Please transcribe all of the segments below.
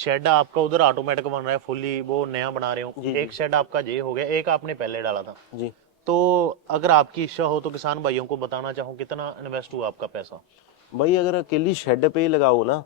Shade आपका उधर automatic बन रहा है फुल्ली, वो नया बना रहे हो, जी, एक शेड आपका ये हो गया, एक आपने पहले डाला था। जी। तो अगर आपकी इच्छा हो तो किसान भाइयों को बताना चाहूँ कितना इन्वेस्ट हुआ आपका पैसा? भाई अगर अकेली शेड पे ही लगाओ ना,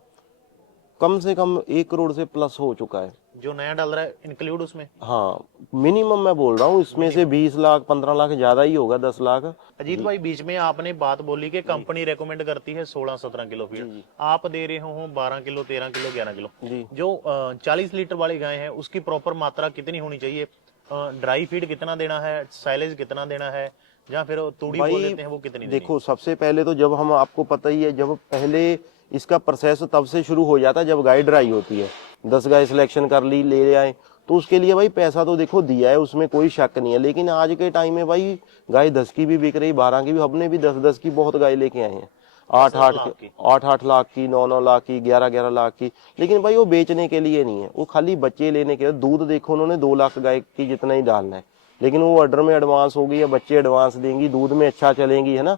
कम से कम 1 करोड़ से प्लस हो चुका है। जो नया डाल रहा है इंक्लूड उसमें? हाँ, मिनिमम मैं बोल रहा हूँ, इसमें से मिनिमम। 20 लाख 15 लाख ज्यादा ही होगा, 10 लाख। अजीत जी भाई, बीच में आपने बात बोली कि कंपनी रेकमेंड करती है 16-17 किलो जी फीड, जी आप दे रहे हो 12 किलो, 13 किलो, 11 किलो। जी। जो 40 लीटर वाली गाय है उसकी प्रॉपर मात्रा कितनी होनी चाहिए? ड्राई फीड कितना देना है, साइलेज कितना देना है, या फिर तूड़ी बोल भाई देते हैं वो कितनी देनी देखो, सबसे पहले तो जब हम, आपको पता ही है, जब पहले इसका प्रोसेस तब से शुरू हो जाता है जब गाय ड्राई होती है। 10 गाय सिलेक्शन कर ली, ले आए, तो उसके लिए भाई पैसा तो देखो दिया है, उसमें कोई शक नहीं है। लेकिन आज के टाइम में भाई गाय 10 की भी बिक रही, 12 की भी। हमने भी 10-10 की बहुत गाय लेके आए हैं, है? 8-8 लाख की? 8-8 लाख की, 9-9 लाख की, 11-11 लाख की। लेकिन भाई वो बेचने के लिए नहीं है, वो खाली बच्चे लेने के लिए। दूध देखो उन्होंने 2 लाख गाय की जितना ही डालना है, लेकिन वो ऑर्डर में एडवांस होगी या बच्चे एडवांस देंगी, दूध में अच्छा चलेंगी, है ना।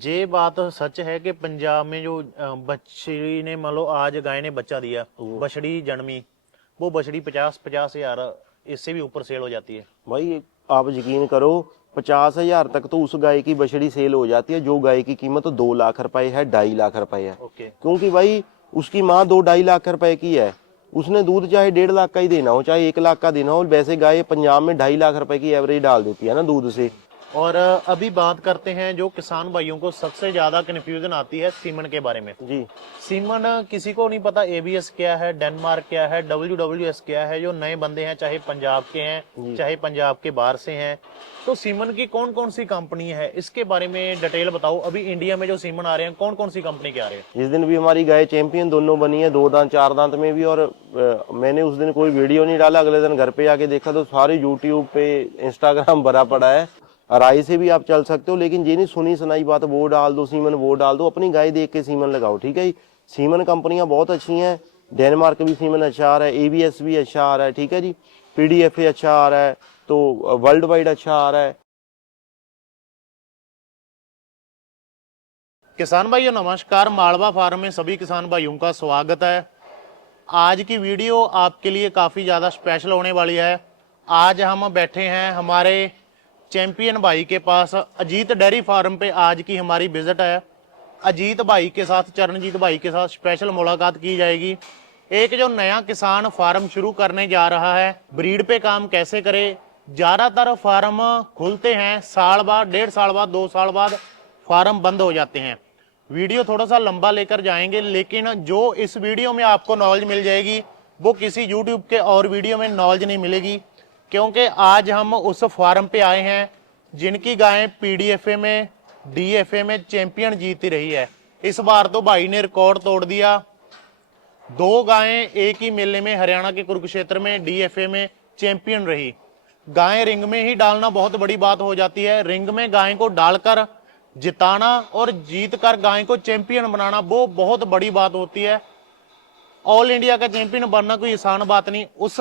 ये बात सच है कि पंजाब में जो बछड़ी ने, मान लो आज गाय ने बच्चा दिया, बछड़ी जन्मी, वो बछड़ी 50-50 हजार इससे भी ऊपर सेल हो जाती है। भाई आप यकीन करो, 50,000 तक तो उस गाय की बछड़ी सेल हो जाती है जो गाय की कीमत 2 लाख रुपए है, 2.5 लाख रुपए है। ओके। क्योंकि भाई उसकी माँ 2-2.5 लाख रुपए की है, उसने दूध चाहे 1.5 लाख का ही देना हो, चाहे 1 लाख का देना हो। वैसे गाय पंजाब में 2.5 लाख रुपए की एवरेज डाल देती है ना दूध से। और अभी बात करते हैं जो किसान भाइयों को सबसे ज्यादा कंफ्यूजन आती है सीमन के बारे में। जी सीमन किसी को नहीं पता एबीएस क्या है, डेनमार्क क्या है, डब्ल्यूडब्ल्यूएस क्या है। जो नए बंदे हैं, चाहे पंजाब के हैं चाहे पंजाब के बाहर से हैं, तो सीमन की कौन कौन सी कंपनी है इसके बारे में डिटेल बताओ। अभी इंडिया में जो सीमन आ रहे हैं कौन कौन सी कंपनी के आ रहे हैं? जिस दिन भी हमारी गाय चैंपियन दोनों बनी है, 2 दांत 4 दांत में भी। और मैंने उस दिन कोई वीडियो नहीं डाला, अगले दिन घर पे आके देखा तो सारे यूट्यूब पे, इंस्टाग्राम भरा पड़ा है। राय से भी आप चल सकते हो, लेकिन ये नहीं सुनी सुनाई बात वो डाल दो सीमन, वो डाल दो। अपनी गाय देख के सीमन लगाओ, ठीक है। सीमन कंपनियां बहुत अच्छी हैं, डेनमार्क भी सीमन अच्छा आ रहा है, एबीएस भी अच्छा आ रहा है, ठीक है जी। पीडीएफए अच्छा आ रहा है, तो वर्ल्ड वाइड अच्छा आ रहा है। किसान भाइयों नमस्कार, मालवा फार्म में सभी किसान भाइयों का स्वागत है। आज की वीडियो आपके लिए काफ़ी ज़्यादा स्पेशल होने वाली है। आज हम बैठे हैं हमारे चैंपियन भाई के पास, अजीत डेयरी फार्म पे आज की हमारी विजिट है। अजीत भाई के साथ, चरणजीत भाई के साथ स्पेशल मुलाकात की जाएगी। एक जो नया किसान फार्म शुरू करने जा रहा है, ब्रीड पे काम कैसे करे। ज़्यादातर फार्म खुलते हैं साल बाद, 1.5 साल बाद, 2 साल बाद फार्म बंद हो जाते हैं। वीडियो थोड़ा सा लंबा लेकर जाएंगे, लेकिन जो इस वीडियो में आपको नॉलेज मिल जाएगी वो किसी यूट्यूब के और वीडियो में नॉलेज नहीं मिलेगी। क्योंकि आज हम उस फार्म पे आए हैं जिनकी गायें पीडीएफए में, डीएफए में चैंपियन जीती रही है। इस बार तो भाई ने रिकॉर्ड तोड़ दिया। 2 गायें एक ही मेले में हरियाणा के कुरुक्षेत्र में डीएफए में चैंपियन रही। गायें रिंग में ही डालना बहुत बड़ी बात हो जाती है। रिंग में गाय को डालकर जिताना और जीतकर गाय को चैंपियन बनाना वो बहुत बड़ी बात होती है। ऑल इंडिया का चैंपियन बनना कोई आसान बात नहीं। उस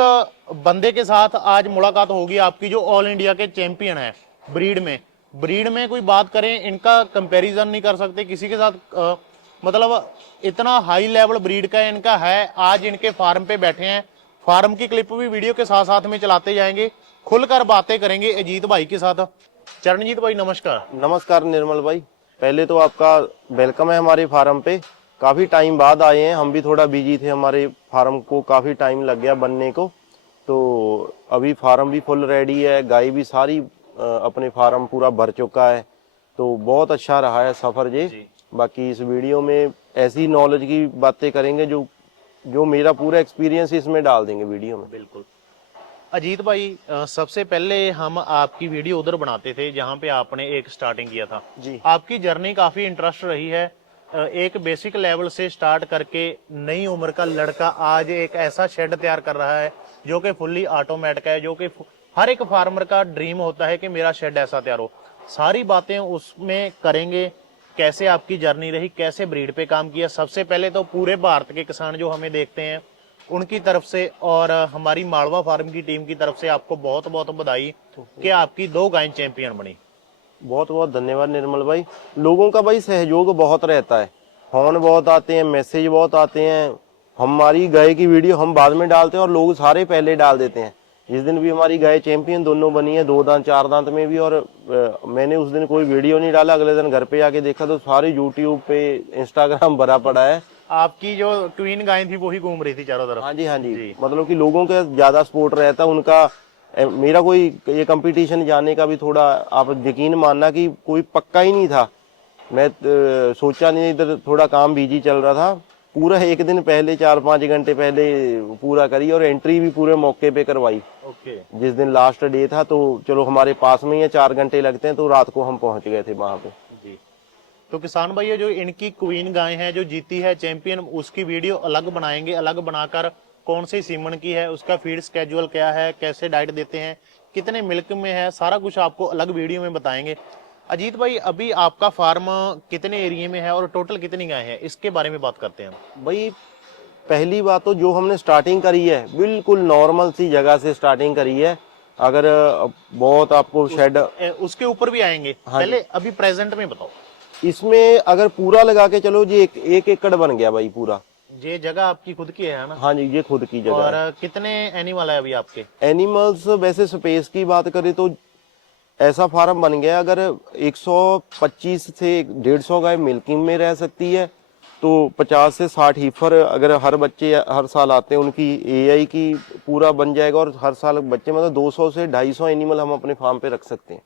बंदे के साथ आज मुलाकात होगी आपकी जो ऑल इंडिया के चैंपियन है ब्रीड में। ब्रीड में कोई बात करें, इनका कंपैरिजन नहीं कर सकते किसी के साथ। मतलब इतना हाई लेवल ब्रीड का इनका है। आज इनके फार्म पे बैठे हैं, फार्म की क्लिप भी वीडियो के साथ साथ में चलाते जाएंगे, खुलकर बातें करेंगे अजीत भाई के साथ। चरणजीत भाई नमस्कार। नमस्कार निर्मल भाई, पहले तो आपका वेलकम है हमारे फार्म पे। काफ़ी टाइम बाद आए हैं, हम भी थोड़ा बिजी थे, हमारे फार्म को काफ़ी टाइम लग गया बनने को। तो अभी फार्म भी फुल रेडी है, गाय भी सारी अपने फार्म पूरा भर चुका है। तो बहुत अच्छा रहा है सफ़र जी। बाकी इस वीडियो में ऐसी नॉलेज की बातें करेंगे जो जो मेरा पूरा एक्सपीरियंस इसमें डाल देंगे वीडियो में। बिल्कुल। अजीत भाई, सबसे पहले हम आपकी वीडियो उधर बनाते थे जहां पे आपने एक स्टार्टिंग किया था जी आपकी जर्नी काफी इंटरेस्ट रही है। एक बेसिक लेवल से स्टार्ट करके नई उम्र का लड़का आज एक ऐसा शेड तैयार कर रहा है जो कि फुल्ली ऑटोमेटिक है, जो कि हर एक फार्मर का ड्रीम होता है कि मेरा शेड ऐसा तैयार हो। सारी बातें उसमें करेंगे, कैसे आपकी जर्नी रही, कैसे ब्रीड पे काम किया। सबसे पहले तो पूरे भारत के किसान जो हमें देखते हैं उनकी तरफ से और हमारी मालवा फार्म की टीम की तरफ से आपको बहुत बहुत बधाई कि आपकी 2 गायें चैंपियन बनी। बहुत बहुत धन्यवाद निर्मल भाई। लोगों का भाई सहयोग बहुत रहता है, फोन बहुत आते हैं, मैसेज बहुत आते हैं, हमारी गाय की वीडियो हम बाद में डालते हैं और लोग सारे पहले डाल देते हैं। जिस दिन भी हमारी गाय चैंपियन दोनों बनी है, 2 दांत 4 दांत में भी, और मैंने उस दिन कोई वीडियो नहीं डाला, अगले दिन घर पे आके देखा तो सारे यूट्यूब पे, इंस्टाग्राम भरा पड़ा है। आपकी जो क्वीन गाय थी वो ही घूम रही थी चारों तरफ। हाँ जी, हाँ जी, जी। मतलब कि लोगों का ज्यादा सपोर्ट रहता है उनका। मेरा कोई ये कंपटीशन जाने का भी थोड़ा, आप यकीन मानना कि कोई पक्का ही नहीं था। मैं सोचा नहीं, इधर थोड़ा काम बिजी चल रहा था। पूरा एक दिन पहले, 4-5 घंटे पहले पूरा करी, और एंट्री भी पूरे मौके पे करवाई। ओके। जिस दिन लास्ट डे था, तो चलो हमारे पास में ही है, 4 घंटे लगते हैं, तो रात को हम पहुंच गए थे वहां पे। जी। तो किसान भाई, जो इनकी क्वीन गाय है जो जीती है चैंपियन, उसकी वीडियो अलग बनाएंगे। अलग बनाकर कौन सी सीमन की है, उसका फीड स्केड्यूल क्या है, कैसे डाइट देते हैं, कितने मिल्क में है, सारा कुछ आपको अलग वीडियो में बताएंगे। अजीत भाई, अभी आपका फार्म कितने एरिया में है और टोटल कितनी गाय है, इसके बारे में बात करते हैं हम। भाई पहली बात तो, जो हमने स्टार्टिंग करी है बिल्कुल नॉर्मल सी जगह से स्टार्टिंग करी है। अगर बहुत आपको शेड, उसके ऊपर भी आएंगे। हाँ पहले अभी प्रेजेंट में बताओ। इसमें अगर पूरा लगा के चलो जी, एक एकड़ बन गया भाई पूरा। ये जगह आपकी खुद की है ना? हाँ जी, ये खुद की जगह और है। कितने एनिमल है अभी आपके? एनिमल्स, वैसे स्पेस की बात करें तो ऐसा फार्म बन गया, अगर 125 से 150 गाय मिल्किंग में रह सकती है, तो 50 से 60 हीफर, अगर हर बच्चे हर साल आते हैं उनकी एआई की पूरा बन जाएगा। और हर साल बच्चे, मतलब 200 से 250 एनिमल हम अपने फार्म पे रख सकते हैं।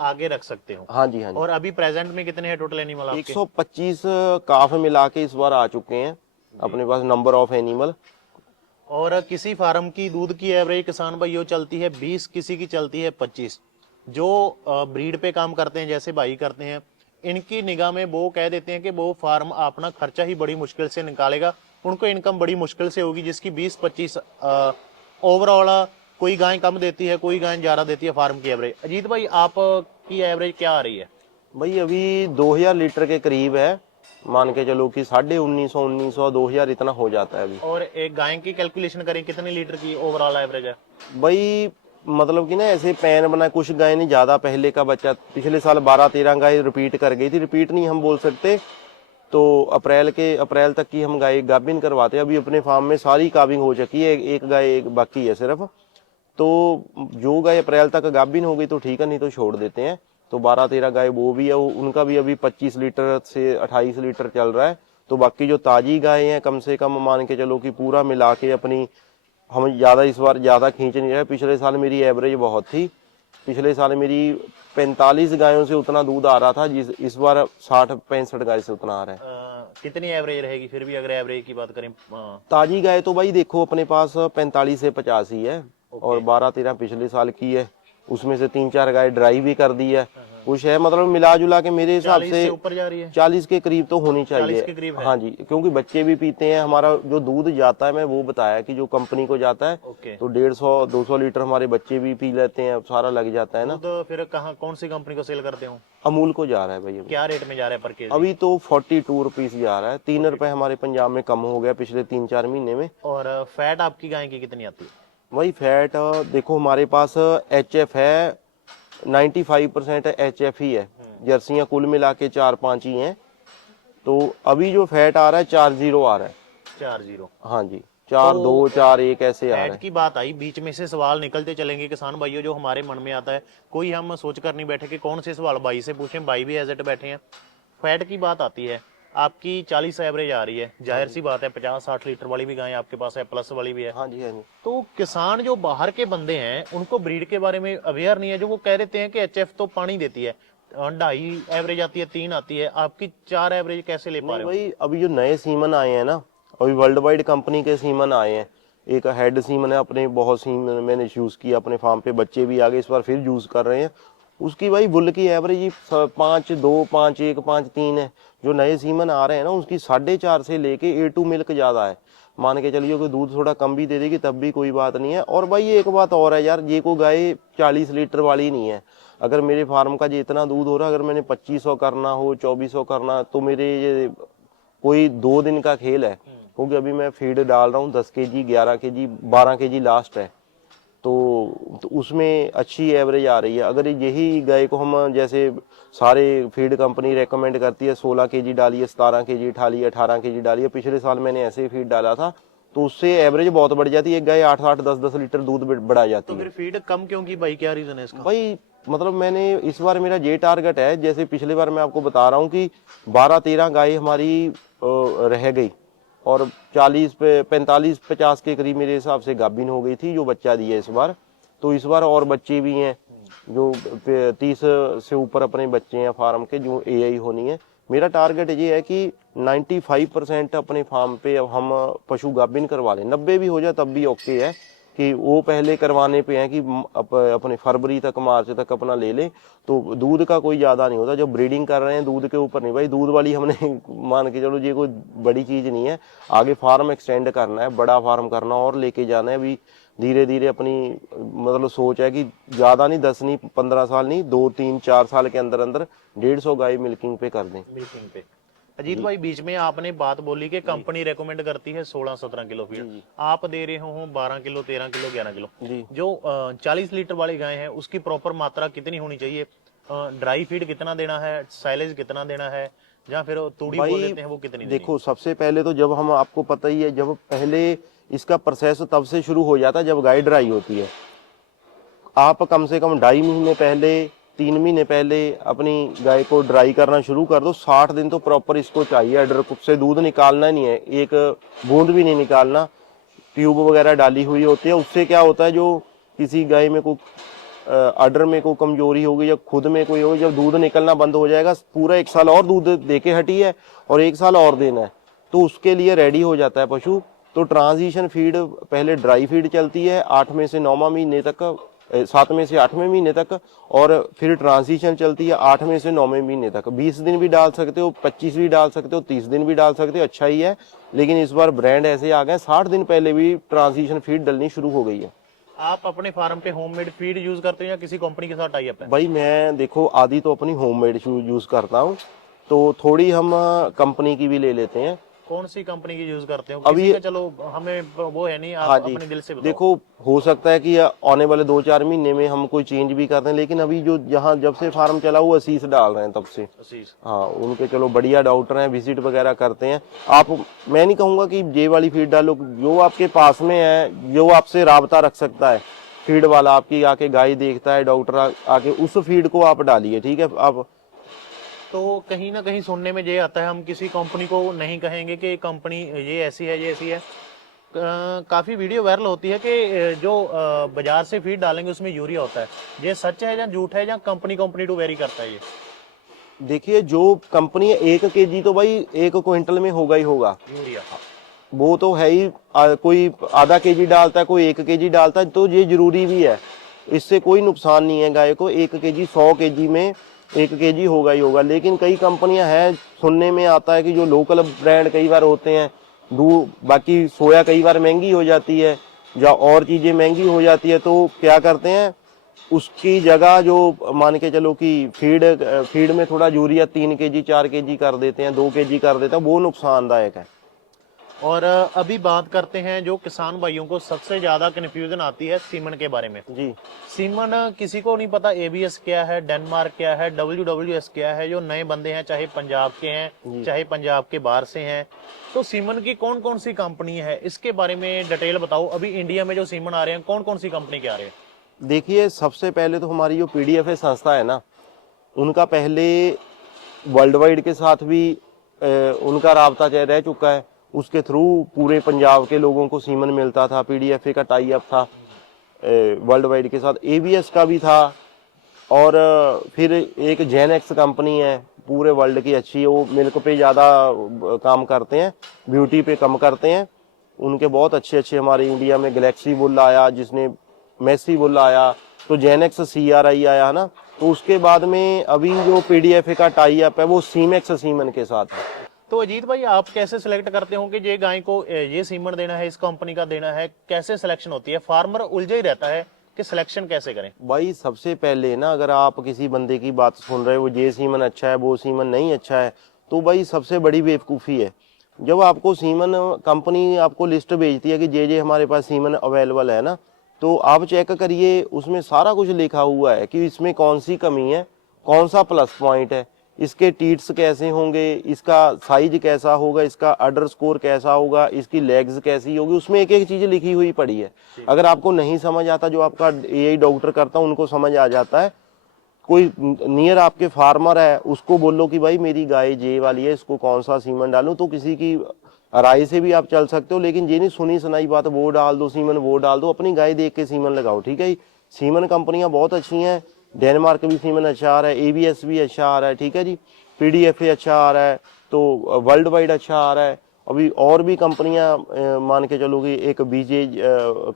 आगे रख सकते हो? हाँ जी, हाँ जी। और अभी प्रेजेंट में कितने हैं टोटल एनिमल आपके? 125 काफ मिला के इस बार आ चुके हैं अपने पास, नंबर ऑफ एनिमल। और किसी फार्म की दूध की एवरेज किसान भाइयों चलती है 20, किसी की चलती है 25। जो ब्रीड पे काम करते हैं, जैसे भाई करते हैं, इनकी निगाह में वो कह देते हैं कि वो फार्म अपना खर्चा ही बड़ी मुश्किल से निकालेगा, उनको इनकम बड़ी मुश्किल से होगी, जिसकी 20-25 ओवरऑल कोई गाय कम देती है, कोई गाय ज्यादा देती है फार्म की एवरेज। अजीत भाई, आप की एवरेज क्या आ रही है? भाई अभी 2000 लीटर के करीब है, मान के चलो कि 1950, 2000 इतना हो जाता है अभी। और एक गाय की कैलकुलेशन करें कितने लीटर की ओवरऑल एवरेज है? भाई मतलब कि ना, ऐसे पैन बना, कुछ गाय नहीं ज्यादा, पहले का बच्चा पिछले साल 12-13 गाय रिपीट कर गई थी। रिपीट नहीं हम बोल सकते, तो अप्रैल तक की हम गाय गाभिन करवाते हैं। अभी अपने फार्म में सारी काबिंग हो चुकी है, एक गाय एक बाकी है सिर्फ। तो जो गाय अप्रैल तक गाभिन हो गई तो ठीक है, नहीं तो छोड़ देते हैं। तो 12-13 गाय वो भी है, उनका भी अभी 25 लीटर से 28 लीटर चल रहा है। तो बाकी जो ताजी गाय हैं, कम से कम मान के चलो कि पूरा मिला के अपनी, हम ज्यादा इस बार ज्यादा खींच नहीं रहे। पिछले साल मेरी एवरेज बहुत थी, पिछले साल मेरी 45 गायों से उतना दूध आ रहा था, इस बार 60-65 गाय से उतना आ रहा है। कितनी एवरेज रहेगी फिर भी, अगर एवरेज की बात करें? ताजी गाय तो भाई देखो अपने पास 45 से 50 ही है, और 12-13 पिछले साल की है। उसमें से 3-4 गाय ड्राई भी कर दी है, कुछ है, मतलब मिला जुला के मेरे हिसाब 40 से से ऊपर जा रही है? 40 के करीब तो होनी 40 के करीब चाहिए। है? हाँ जी, क्योंकि बच्चे भी पीते हैं। हमारा जो दूध जाता है, मैं वो बताया कि जो कंपनी को जाता है, ओके। तो 150-200 लीटर हमारे बच्चे भी पी लेते हैं, सारा लग जाता है ना। दूध फिर कहाँ, कौन सी कंपनी को सेल करते हो? अमूल को जा रहा है भाई अभी। क्या रेट में जा रहा है पर केजी? अभी तो 42 रुपीज जा रहा है, 3 रुपए हमारे पंजाब में कम हो गया पिछले 3-4 महीने में। और फैट आपकी गाय की कितनी आती है? वही फैट देखो, हमारे पास HF है, 95% HF ही है। जर्सियां कुल मिला के 4-5 ही हैं। तो अभी जो फैट आ रहा है 40 आ रहा है। 40? हाँ जी, 42, 41 ऐसे आ रहा फैट है। की बात आई, बीच में से सवाल निकलते चलेंगे किसान भाइयों, जो हमारे मन में आता है। कोई हम सोच कर नहीं बैठे कि कौन से सवाल भाई से पूछें, भाई भी एज इट बैठे हैं। फैट की बात आती है, आपकी 40 एवरेज आ रही है, जाहिर सी बात है 50-60 लीटर वाली भी गाय आपके पास है, प्लस वाली भी है। हाँ जी, हाँ जी। तो किसान जो बाहर के बंदे हैं, उनको ब्रीड के बारे में अवेयर नहीं है, जो वो कह देते हैं कि HF तो पानी देती है, 2.5 एवरेज आती है, 3 आती है, आपकी 4 एवरेज कैसे ले पा नहीं रहे हो? भाई, अभी जो नए सीमन आए हैं ना, अभी वर्ल्ड वाइड कंपनी के सीमन आए हैं। एक हेड सीमन है, अपने बहुत सीमन मैंने यूज किया अपने फार्म पे, बच्चे भी आ गए, इस बार फिर यूज कर रहे हैं। उसकी भाई बुल की एवरेज 5.2, 5.1, 5.3 है। जो नए सीमन आ रहे हैं ना, उसकी 4.5 से लेके A2 मिल्क ज्यादा है। मान के चलिए कि दूध थोड़ा कम भी दे देगी तब भी कोई बात नहीं है। और भाई एक बात और है यार, ये को गाय 40 लीटर वाली नहीं है। अगर मेरे फार्म का जितना दूध हो रहा है, अगर मैंने 2500 करना हो, 2400 करना, तो मेरे ये कोई 2 दिन का खेल है। क्योंकि अभी मैं फीड डाल रहा हूँ 10 kg, 11 kg, 12 kg लास्ट है। तो उसमें अच्छी एवरेज आ रही है। अगर यही गाय को हम, जैसे सारे फीड कंपनी रेकमेंड करती है 16 kg डालिए, 17 kg डालिए, 18 kg डालिए। पिछले साल मैंने ऐसे ही फीड डाला था, तो उससे एवरेज बहुत बढ़ जाती है, एक गाय 8-10 लीटर दूध बढ़ा जाती तो है। फिर फीड कम क्यों की भाई, क्या रीजन है इसका? भाई मतलब मैंने इस बार मेरा ये टारगेट है, जैसे पिछली बार मैं आपको बता रहा हूँ कि 12-13 गाय हमारी रह गई और 45-50 के करीब मेरे हिसाब से गाभिन हो गई थी जो बच्चा दिया इस बार। तो इस बार और बच्चे भी हैं जो 30 से ऊपर अपने बच्चे हैं फार्म के जो एआई होनी है। मेरा टारगेट ये है कि 95% अपने फार्म पे अब हम पशु गाभिन करवा लें, 90 भी हो जाए तब भी ओके है कि वो पहले करवाने पे है कि अपने फरवरी तक मार्च तक अपना ले लें। तो दूध का कोई ज़्यादा नहीं होता, जब ब्रीडिंग कर रहे हैं दूध के ऊपर नहीं भाई, दूध वाली हमने मान के चलो ये कोई बड़ी चीज़ नहीं है। आगे फार्म एक्सटेंड करना है, बड़ा फार्म करना और लेके जाना है। अभी धीरे धीरे अपनी मतलब सोच है कि ज़्यादा नहीं, 10 नहीं, 15 साल नहीं, 2-3-4 साल के अंदर अंदर 150 गाय मिल्किंग पे कर दें। मिल्किंग पे। अजीत भाई, बीच में आपने बात बोली कि कंपनी रेकमेंड करती है 16-17 किलो फीड, आप दे रहे हो 12 किलो, 13 किलो, 11 किलो। जी। जो 40 लीटर वाली गाय है उसकी प्रॉपर मात्रा कितनी होनी चाहिए? ड्राई फीड कितना देना है, साइलेज कितना देना है, या फिर तूड़ी बोल लेते हैं वो कितनी देनी है? देखो सबसे पहले तो जब हम, आपको पता ही है, जब पहले इसका प्रोसेस तब से शुरू हो जाता है जब गाय ड्राई होती है। आप कम से कम 2.5 महीने पहले, 3 महीने पहले अपनी गाय को ड्राई करना शुरू कर दो। 60 दिन तो प्रॉपर इसको चाहिए, अडर से दूध निकालना नहीं है, एक बूंद भी नहीं निकालना। ट्यूब वगैरह डाली हुई होती है, उससे क्या होता है जो किसी गाय में को अडर में कोई कमजोरी होगी या खुद में कोई होगी, जब दूध निकलना बंद हो जाएगा, पूरा 1 साल और दूध देके हटी है और 1 साल और देना है, तो उसके लिए रेडी हो जाता है पशु। तो ट्रांजिशन फीड पहले ड्राई फीड चलती है 8वें से 9वां महीने तक, 7वें से 8वें महीने तक, और फिर ट्रांजिशन चलती है 8वें से 9वें महीने तक। 20 दिन भी डाल सकते हो, 25 भी डाल सकते हो, 30 दिन भी डाल सकते हो, अच्छा ही है। लेकिन इस बार ब्रांड ऐसे आ गए 60 दिन पहले भी ट्रांजिशन फीड डलनी शुरू हो गई है। आप अपने फार्म पे होममेड फीड यूज करते हैं या किसी कंपनी के साथ टाई अप है? भाई मैं देखो आदि तो अपनी होममेड यूज करता हूँ, तो थोड़ी हम कंपनी की भी ले लेते हैं। कौन सी कंपनी की यूज करते हो? अभी किसी का चलो हमें वो है नहीं, आप हाँ जी, अपने दिल से बताओ। देखो हो सकता है कि आने वाले 2-4 महीने में हम कोई चेंज भी कर दें, लेकिन अभी जो यहाँ जब से फार्म चला वो असीस डाल रहे हैं तब से। आशीष। हाँ उनके चलो बढ़िया डॉक्टर हैं, विजिट वगैरह करते हैं। आप, मैं नहीं कहूँगा कि ये वाली फीड डालो, जो आपके पास में है, जो आपसे राबता रख सकता है, फीड वाला आपकी आके गाय देखता है, डॉक्टर आके, उस फीड को आप डालिए, ठीक है। आप तो कहीं ना कहीं सुनने में ये आता है, हम किसी कंपनी को नहीं कहेंगे कि कंपनी ये ऐसी है, ये ऐसी है। काफी वीडियो वायरल होती है कि जो बाजार से फीड डालेंगे उसमें यूरिया होता है। ये सच है या झूठ है, या कंपनी टू वेरी करता है ये? देखिए जो कंपनी 1 kg तो भाई 1 क्विंटल में होगा ही होगा, यूरिया। वो तो है ही। कोई आधा kg डालता है, कोई 1 kg डालता है, तो ये जरूरी भी है, इससे कोई नुकसान नहीं है गाय को। 1 kg 100 kg में 1 kg होगा ही होगा। लेकिन कई कंपनियां हैं, सुनने में आता है कि जो लोकल ब्रांड कई बार होते हैं, बाकी सोया कई बार महंगी हो जाती है या और चीजें महंगी हो जाती है, तो क्या करते हैं उसकी जगह जो मान के चलो कि फीड में थोड़ा यूरिया 3 kg 4 kg कर देते हैं, 2 kg कर देते हैं, वो नुकसानदायक है। और अभी बात करते हैं जो किसान भाइयों को सबसे ज्यादा कंफ्यूजन आती है सीमन के बारे में। जी। सीमन किसी को नहीं पता एबीएस क्या है, डेनमार्क क्या है, WWS क्या है। जो नए बंदे हैं, चाहे पंजाब के हैं चाहे पंजाब के बाहर से हैं, तो सीमन की कौन कौन सी कंपनी है, इसके बारे में डिटेल बताओ। अभी इंडिया में जो सीमन आ रहे हैं कौन कौन सी कंपनी के आ रहे हैं? देखिए सबसे पहले तो हमारी जो पीडीएफए संस्था है ना, उनका पहले वर्ल्ड वाइड के साथ भी उनका राब्ता रह चुका है। उसके थ्रू पूरे पंजाब के लोगों को सीमन मिलता था। पीडीएफए का टाई अप था वर्ल्ड वाइड के साथ, एबीएस का भी था, और फिर एक जेनेक्स कंपनी है पूरे वर्ल्ड की अच्छी है, वो मिल्क पे ज़्यादा काम करते हैं, ब्यूटी पे कम करते हैं। उनके बहुत अच्छे अच्छे हमारे इंडिया में गैलेक्सी बुल आया, जिसने मेसी बुल आया, तो जेनेक्स CRI आया है ना। तो उसके बाद में अभी जो पीडीएफए का टाई अप है वो सीमेक्स सीमन के साथ है। तो अजीत भाई, आप कैसे सिलेक्ट करते हो कि ये गाय को ये सीमन देना है, इस कंपनी का देना है? कैसे सिलेक्शन होती है? फार्मर उलझा ही रहता है कि सिलेक्शन कैसे करें। भाई सबसे पहले ना, अगर आप किसी बंदे की बात सुन रहे हो, ये सीमन अच्छा है वो सीमन नहीं अच्छा है, तो भाई सबसे बड़ी बेवकूफ़ी है। जब आपको सीमन कंपनी आपको लिस्ट भेजती है कि जे हमारे पास सीमन अवेलेबल है ना, तो आप चेक करिए, उसमें सारा कुछ लिखा हुआ है कि इसमें कौन सी कमी है, कौन सा प्लस पॉइंट है। इसके टीट्स कैसे होंगे, इसका साइज कैसा होगा, इसका अडर स्कोर कैसा होगा, इसकी लेग्स कैसी होगी, उसमें एक एक चीज लिखी हुई पड़ी है। अगर आपको नहीं समझ आता, जो आपका एआई डॉक्टर करता है उनको समझ आ जाता है। कोई नियर आपके फार्मर है, उसको बोलो कि भाई मेरी गाय जे वाली है, इसको कौन सा सीमन डालूं, तो किसी की राय से भी आप चल सकते हो। लेकिन ये नहीं सुनी सुनाई बात, वो डाल दो सीमन, वो डाल दो, अपनी गाय देख के सीमन लगाओ, ठीक है। सीमन कंपनियां बहुत अच्छी हैं, डेनमार्क भी सीमन अच्छा आ रहा है, एबीएस भी अच्छा आ रहा है, ठीक है जी, पीडीएफए अच्छा आ रहा है, तो वर्ल्ड वाइड अच्छा आ रहा है। अभी और भी कंपनियां मान के चलोगे, एक बीजे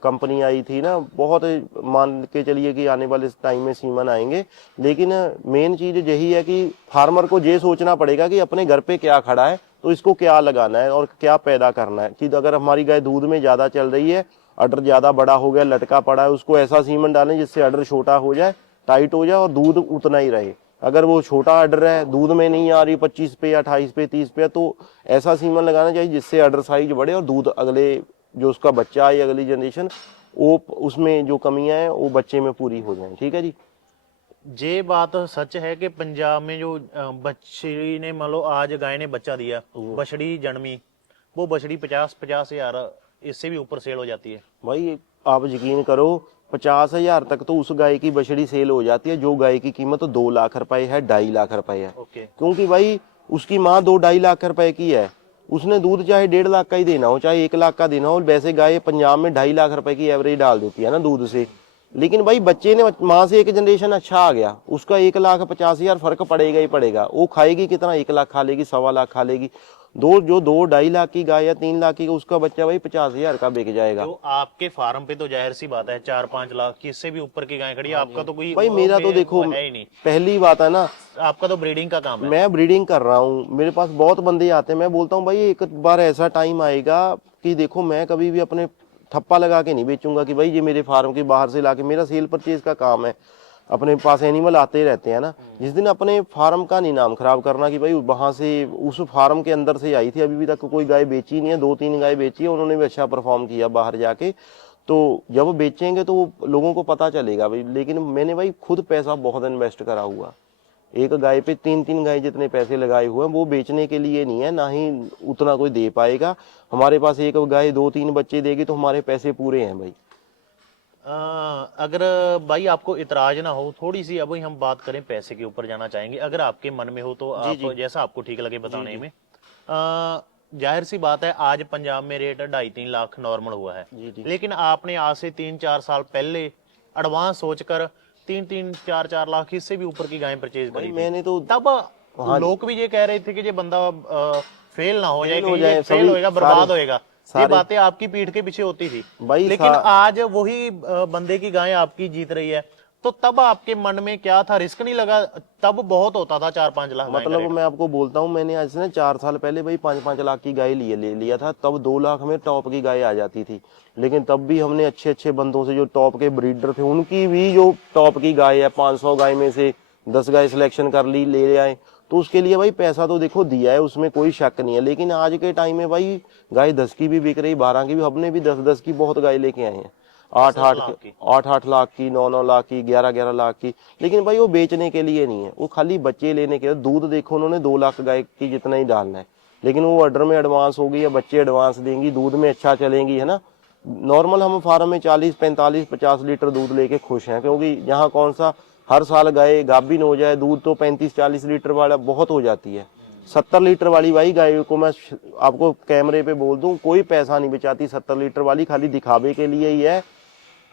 कंपनी आई थी ना, बहुत मान के चलिए कि आने वाले टाइम में सीमन आएंगे। लेकिन मेन चीज यही है कि फार्मर को ये सोचना पड़ेगा कि अपने घर पे क्या खड़ा है, तो इसको क्या लगाना है और क्या पैदा करना है। कि अगर हमारी गाय दूध में ज्यादा चल रही है, अडर ज्यादा बड़ा हो गया, लटका पड़ा है, उसको ऐसा सीमन डालें जिससे अडर छोटा हो जाए, टाइट हो जाए और दूध उतना ही रहे। अगर वो छोटा अडर है, दूध में नहीं आ रही 25 पे या 28 पे 30 पे, तो ऐसा सीमन लगाना चाहिए जिससे अडर साइज बढ़े और दूध अगले जो उसका बच्चा है, अगली जनरेशन, वो उसमें जो कमियां हैं वो बच्चे में पूरी हो जाए, ठीक है जी। ये बात सच है कि पंजाब में जो बछड़ी ने मान लो आज गाय ने बच्चा दिया, बछड़ी जन्मी, वो बछड़ी 50 हजार इससे भी ऊपर सेल हो जाती है। भाई आप यकीन करो, 50,000 तक तो उस गाय की बछड़ी सेल हो जाती है जो गाय की कीमत 2 लाख रुपए है, 2.5 लाख रुपए है। ओके। क्योंकि भाई उसकी माँ 2-2.5 लाख रुपए की है, उसने दूध चाहे 1.5 लाख का ही देना हो, चाहे 1 लाख का देना हो। वैसे गाय पंजाब में 2.5 लाख रुपए की एवरेज डाल देती है ना दूध से। लेकिन भाई बच्चे ने माँ से एक जनरेशन अच्छा आ गया, उसका 1,50,000 फर्क पड़ेगा ही पड़ेगा। वो खाएगी कितना, 1 लाख खा लेगी, 1.25 लाख खा लेगी। जो 2-2.5 लाख की गाय या 3 लाख की, उसका बच्चा भाई 50,000 का बिक जाएगा। तो आपके फार्म पे तो जाहिर सी बात है 4-5 लाख की, इससे भी ऊपर की गाय खड़ी है। आपका तो कोई भाई मेरा तो देखो है ही नहीं, पहली बात है ना, आपका तो ब्रीडिंग का काम है। मैं ब्रीडिंग कर रहा हूँ, मेरे पास बहुत बंदे आते हैं। मैं बोलता हूँ भाई एक बार ऐसा टाइम आएगा कि देखो, मैं कभी भी अपने ठप्पा लगा के नहीं बेचूंगा कि भाई ये मेरे फार्म के बाहर से लाके, मेरा सेल परचेज का काम है, अपने पास एनिमल आते रहते हैं ना। जिस दिन अपने फार्म का नहीं नाम खराब करना कि भाई वहां से, उस फार्म के अंदर से आई थी, अभी भी तक कोई गाय बेची नहीं है, 2-3 गाय बेची है, उन्होंने भी अच्छा परफॉर्म किया बाहर जाके। तो जब वो बेचेंगे तो वो लोगों को पता चलेगा भाई। लेकिन मैंने भाई खुद पैसा बहुत इन्वेस्ट करा हुआ, एक गाय पे 3-3 गाय जितने पैसे लगाए हुए हैं, वो बेचने के लिए नहीं है, ना ही उतना कोई दे पाएगा। हमारे पास एक गाय 2-3 बच्चे देगी तो हमारे पैसे पूरे हैं भाई। अगर भाई आपको इतराज ना हो, थोड़ी सी अभी हम बात करें पैसे के ऊपर जाना चाहेंगे, अगर आपके मन में हो तो आप जैसा आपको ठीक लगे बताने में। जाहिर सी बात है आज पंजाब में रेट 2.5-3 लाख नॉर्मल हुआ है, लेकिन आपने आज से 3-4 साल पहले एडवांस सोचकर 3-3-4-4 लाख इससे भी ऊपर की गायें परचेज करी थी। मैंने तो तब लोग भी ये कह रहे थे कि ये बंदा फेल ना हो जाए, फेल होएगा, बर्बाद होएगा। ये बातें आपकी पीठ के पीछे होती थी भाई। लेकिन आज वही बंदे की गाय आपकी जीत रही है, तो तब आपके मन में क्या था, रिस्क नहीं लगा? तब बहुत होता था 4-5 लाख। मतलब मैं आपको बोलता हूँ, मैंने आज से 4 साल पहले भाई 5-5 लाख की गाय ले लिया था, तब 2 लाख में टॉप की गाय आ जाती थी। लेकिन तब भी हमने अच्छे अच्छे बंदों से, जो टॉप के ब्रीडर थे, उनकी भी जो टॉप की गाय है, 500 गाय में से 10 गाय सिलेक्शन कर ली, ले आए। तो उसके लिए भाई पैसा तो देखो दिया है, उसमें कोई शक नहीं है। लेकिन आज के टाइम में भाई गाय 10 की भी बिक रही, 12 की भी। हमने भी 10-10 की बहुत गाय लेके आए हैं, 8-8 लाख की, 9-9 लाख की, 11-11 लाख की। लेकिन भाई वो बेचने के लिए नहीं है, वो खाली बच्चे लेने के लिए। दूध देखो उन्होंने 2 लाख गाय की जितना ही डालना है, लेकिन वो ऑर्डर में एडवांस होगी या बच्चे एडवांस देंगी, दूध में अच्छा चलेंगी, है ना। नॉर्मल हम फार्म में 40-45-50 लीटर दूध लेके खुश हैं, क्योंकि यहाँ कौन सा हर साल गाय गाभिन हो जाए, दूध तो 35-40 लीटर वाला बहुत हो जाती है। 70 लीटर वाली भाई गाय को मैं आपको कैमरे पे बोल दूं, कोई पैसा नहीं बचाती 70 लीटर वाली, खाली दिखावे के लिए ही है।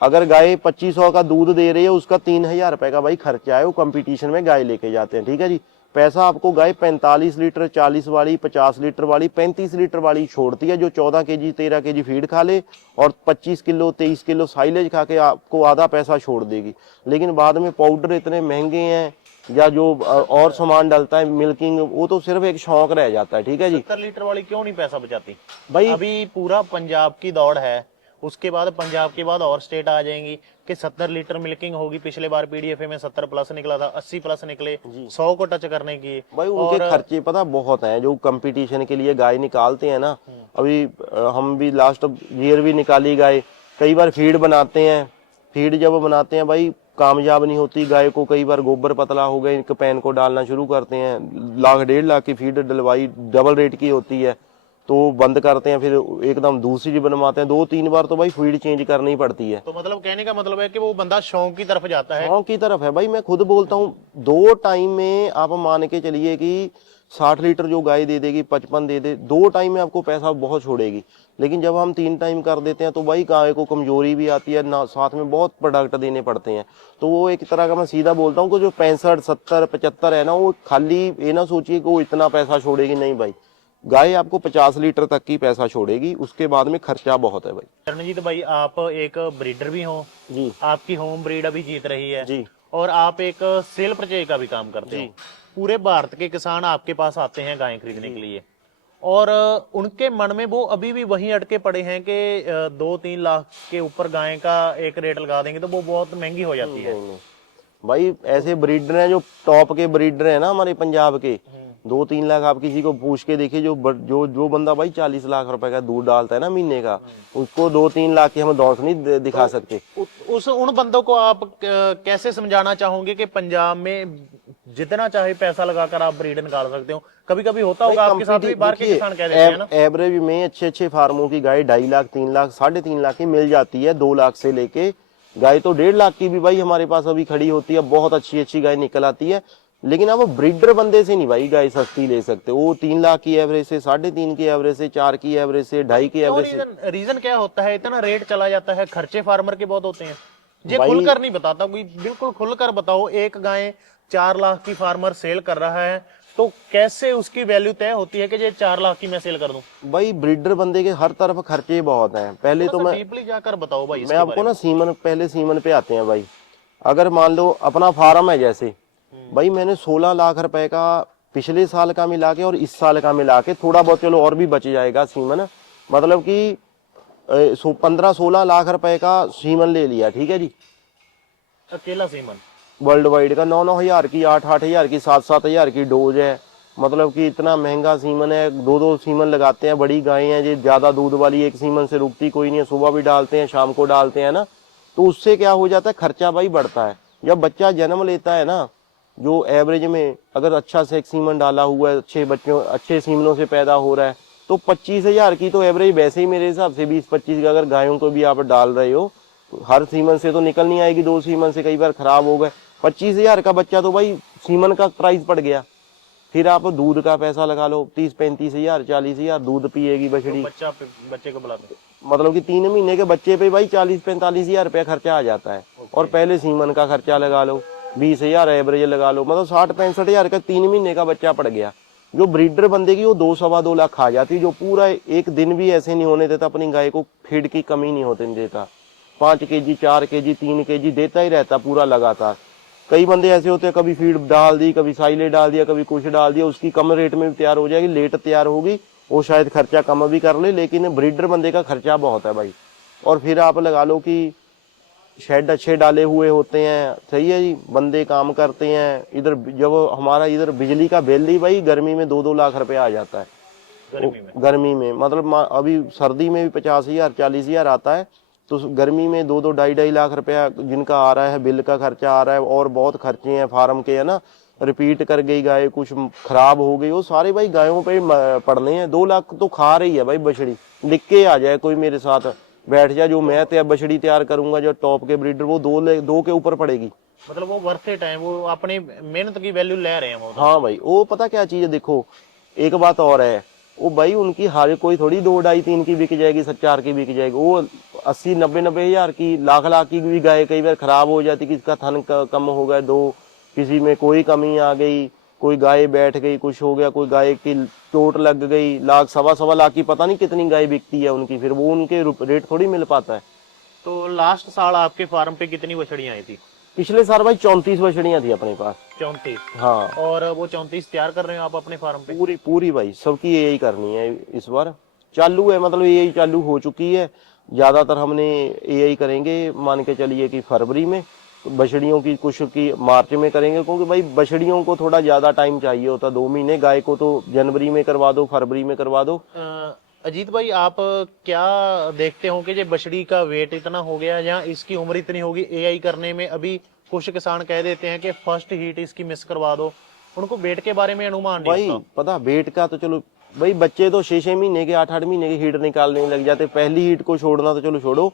अगर गाय 2500 का दूध दे रही है, उसका 3,000 रुपए का भाई खर्चा है, वो कंपटीशन में गाय लेके जाते हैं, ठीक है जी। पैसा आपको गाय 45 लीटर, 40 वाली, 50 लीटर वाली, 35 लीटर वाली छोड़ती है, जो 14 केजी 13 केजी फीड खा ले और 25 किलो 23 किलो साइलेज खा के आपको आधा पैसा छोड़ देगी। लेकिन बाद में पाउडर इतने महंगे हैं, या जो और सामान डलता है, मिल्किंग, वो तो सिर्फ एक शौक रह जाता है, ठीक है जी। 70 लीटर वाली क्यों नहीं पैसा बचाती भाई? अभी पूरा पंजाब की दौड़ है, उसके बाद पंजाब के बाद और स्टेट आ जाएंगी कि 70 लीटर मिल्किंग होगी। पिछले बार पीडीएफए में 70 प्लस निकला था, 80 प्लस निकले, 100 को टच करने की। भाई उनके खर्चे पता बहुत हैं, जो कंपटीशन के लिए गाय निकालते हैं ना। अभी हम भी लास्ट ईयर भी निकाली गाय, कई बार फीड बनाते हैं। फीड जब बनाते हैं भाई कामयाब नहीं होती। गाय को कई बार गोबर पतला हो गए, इनके पैन को डालना शुरू करते हैं, 1,00,000 1,50,000 की फीड डलवाई डबल रेट की होती है तो बंद करते हैं, फिर एकदम दूसरी बनवाते हैं। 2-3 बार तो भाई फीड चेंज करनी पड़ती है। तो मतलब कहने का मतलब है कि वो बंदा शौक की तरफ जाता है। शौक की तरफ है भाई, मैं खुद बोलता हूँ 2 टाइम में आप मान के चलिए कि 60 लीटर जो गाय दे देगी, 55 दे दे, 2 टाइम में आपको पैसा बहुत छोड़ेगी। लेकिन जब हम 3 टाइम कर देते हैं तो भाई गाय को कमजोरी भी आती है ना, साथ में बहुत प्रोडक्ट देने पड़ते हैं। तो वो एक तरह का मैं सीधा बोलता हूँ कि जो 65, 70, 75 है ना, वो खाली ये ना सोचिए कि वो इतना पैसा छोड़ेगी, नहीं भाई। गाय आपको 50 लीटर तक की पैसा छोड़ेगी, उसके बाद में खर्चा बहुत है भाई। चरणजीत भाई, आप एक ब्रीडर भी हो जी आपकी होम ब्रीड अभी जीत रही है जी और आप एक सेल परचेज का भी काम करते हो। पूरे भारत के किसान आपके पास आते हैं गायें खरीदने के लिए और उनके मन में वो अभी भी वहीं अटके पड़े हैं कि 2-3 लाख के ऊपर गाय का एक रेट लगा देंगे तो वो बहुत महंगी हो जाती है। नहीं। भाई ऐसे ब्रीडर हैं जो टॉप के ब्रीडर हैं ना हमारे पंजाब के, 2-3 लाख आप किसी को पूछ के देखिए, जो बंदा भाई 40 लाख रुपए का दूध डालता है ना महीने का, उसको 2-3 लाख की हम दौस नहीं दिखा सकते। उन बंदों को आप कैसे समझाना चाहोगे कि पंजाब में जितना चाहे पैसा लगाकर आप ब्रीड निकाल सकते हो? कभी कभी होता होगा आपके साथ भी, बाहर के किसान कह देते हैं ना। एवरेज में अच्छे फार्मों की गाय 2.5 लाख, 3 लाख, 3.5 लाख की मिल जाती है, 2 लाख से लेके गाय तो 1.5 लाख की भी भाई हमारे पास अभी खड़ी होती है, बहुत अच्छी गाय निकल आती है। लेकिन आप ब्रीडर बंदे से नहीं भाई गाय सस्ती ले सकते। वो 3 लाख की एवरेज से, 3.5 की एवरेज से, 4 की एवरेज से, 2.5 की एवरेज से। रीजन क्या होता है इतना रेट चला जाता है? खर्चे फार्मर के बहुत होते हैं। ये खुलकर नहीं बताता कोई, बिल्कुल खुलकर बताओ। एक गाय 4 लाख की फार्मर सेल कर रहा है तो कैसे उसकी वैल्यू तय होती है कि ये 4 लाख की मैं सेल कर दूं? भाई ब्रीडर बंदे के हर तरफ खर्चे बहुत हैं। पहले तो मैं डीपली जाकर बताओ भाई मैं आपको ना सीमन पे आते हैं भाई। अगर मान लो अपना फार्म है जैसे, भाई मैंने 16 लाख रुपए का पिछले साल का मिला के और इस साल का मिला के, थोड़ा बहुत चलो और भी बच जाएगा सीमन, मतलब कि 15-16 लाख रुपए का सीमन ले लिया, ठीक है जी। अकेला सीमन वर्ल्ड वाइड का 9-9 हजार की, 8-8 हजार की, 7-7 हजार की डोज है। मतलब कि इतना महंगा सीमन है। 2-2 सीमन लगाते हैं, बड़ी गायें हैं जी, ज्यादा दूध वाली एक सीमन से रुकती कोई नहीं है, सुबह भी डालते हैं शाम को डालते हैं ना। तो उससे क्या हो जाता है, खर्चा भाई बढ़ता है। जब बच्चा जन्म लेता है ना, जो एवरेज में अगर अच्छा से एक सीमन डाला हुआ है, अच्छे सीमनों से पैदा हो रहा है, तो 25 हजार की तो एवरेज वैसे ही मेरे हिसाब से 20-25 का अगर गायों को भी आप डाल रहे हो, हर सीमन से तो निकल नहीं आएगी, 2 सीमन से कई बार खराब हो गए। 25 हजार का बच्चा तो भाई सीमन का प्राइस पड़ गया। फिर आप दूध का पैसा लगा लो, 30-35 हजार, 40 हजार दूध पिएगी बछड़ी। तो बच्चे को बुलाते मतलब कि 3 महीने के बच्चे पे भाई 40-45 हजार रुपया खर्चा आ जाता है। और पहले सीमन का खर्चा लगा लो, 20 हजार एवरेज लगा लो, मतलब 60-65 हजार का 3 महीने का बच्चा पड़ गया। जो ब्रीडर बंदे की वो 2-2.25 लाख खा जाती, जो पूरा एक दिन भी ऐसे नहीं होने देता अपनी गाय को फीड की कमी नहीं होने देता। 5 kg, 4 kg, 3 kg देता ही रहता पूरा लगातार। कई बंदे ऐसे होते हैं, कभी फीड डाल दी, कभी साइले डाल दिया, कभी कुछ डाल दिया, उसकी कम रेट में भी तैयार हो जाएगी, लेट तैयार होगी, वो शायद खर्चा कम भी कर ले। लेकिन ब्रीडर बंदे का खर्चा बहुत है भाई। और फिर आप लगा लो कि शेड अच्छे डाले हुए होते हैं, सही है जी, बंदे काम करते हैं। इधर जब हमारा इधर बिजली का बिल ही भाई गर्मी में 2-2 लाख रुपए आ जाता है। गर्मी में मतलब अभी सर्दी में भी 50 हजार 40 हजार आता है, तो गर्मी में 2-2 2.5 लाख रुपया जिनका आ रहा है, बिल का खर्चा आ रहा है, और बहुत खर्चे हैं फार्म के, है ना। रिपीट कर गई गाय, कुछ खराब हो गई, वो सारे भाई गायों पे पड़ने हैं। 2 लाख तो खा रही है भाई बछड़ी। लिख के आ जाए कोई मेरे साथ बैठ जाए, जो मैं बछड़ी तैयार करूंगा जो टॉप के ब्रीडर, वो 2 के ऊपर पड़ेगी। मतलब वो वर्थ इट है, वो अपनी मेहनत की वैल्यू ले रहे हैं वो। हाँ भाई, वो पता क्या चीज है, देखो एक बात और है, वो भाई उनकी हर कोई थोड़ी 2, 2.5, 3 की बिक जाएगी, 4 की बिक जाएगी। वो 80-90 हजार की, लाख की भी गाय कई बार खराब हो जाती, किसी का थन कम हो गया, 2 किसी में कोई कमी आ गई, कोई गाय बैठ गई, कुछ हो गया, कोई गाय की चोट लग गई, 1 लाख 1.25 लाख की पता नहीं कितनी गाय बिकती है उनकी, फिर वो उनके रेट थोड़ी मिल पाता है। तो लास्ट साल आपके फार्म पे कितनी बछड़ियां आई थी? पिछले साल भाई 34 बछड़ियां थी अपने पास। 34? हाँ। और वो 34 तैयार कर रहे हो आप अपने फार्म पे? पूरी भाई सबकी यही करनी है इस बार। चालू है, मतलब यही चालू हो चुकी है। ज्यादातर हमने यही करेंगे, मान के चलिए कि फरवरी में, बछड़ियों की कुछ की मार्च में करेंगे, क्योंकि भाई बछड़ियों को थोड़ा ज्यादा टाइम चाहिए होता, 2 महीने। गाय को तो जनवरी में करवा दो, फरवरी में करवा दो। अजीत भाई, आप क्या देखते हो कि ये बछड़ी का वेट इतना हो गया या इसकी उम्र इतनी होगी, एआई करने में अभी कुछ किसान कह देते हैं कि फर्स्ट हीट इसकी मिस करवा दो, उनको वेट के बारे में अनुमान नहीं भाई होता। पता वेट का तो चलो भाई, बच्चे तो 6-6 महीने के 8-8 महीने के हीट निकालने लग जाते। पहली हीट को छोड़ना तो चलो छोड़ो,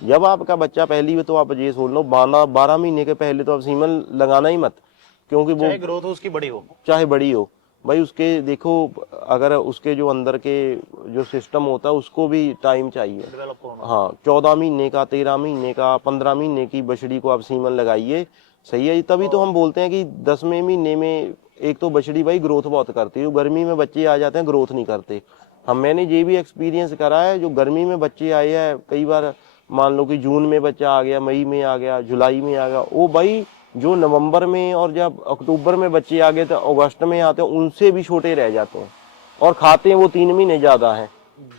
जब आपका बच्चा पहली में, तो आप ये सोच लो 12 महीने के पहले तो आप सीमन लगाना ही मत, क्योंकि वो चाहे ग्रोथ उसकी बड़ी हो। चाहे बड़ी हो भाई, उसके देखो अगर उसके जो अंदर के जो सिस्टम होता है उसको भी टाइम चाहिए। डेवलप होना। हाँ, 14 महीने का, 13 महीने का, 15 महीने की बछड़ी को आप सीमन लगाइए, सही है। तभी तो हम बोलते हैं कि 10वें महीने में एक तो बछड़ी भाई ग्रोथ बहुत करती है। गर्मी में बच्चे आ जाते हैं, ग्रोथ नहीं करते। मैंने ये भी एक्सपीरियंस करा है, जो गर्मी में बच्चे आए हैं कई बार, मान लो कि जून में बच्चा आ गया, मई में आ गया, जुलाई में आ गया, वो भाई जो नवंबर में और जब अक्टूबर में बच्चे आ गए तो अगस्त में आते हैं, उनसे भी छोटे रह जाते हैं और खाते हैं वो 3 महीने ज्यादा है।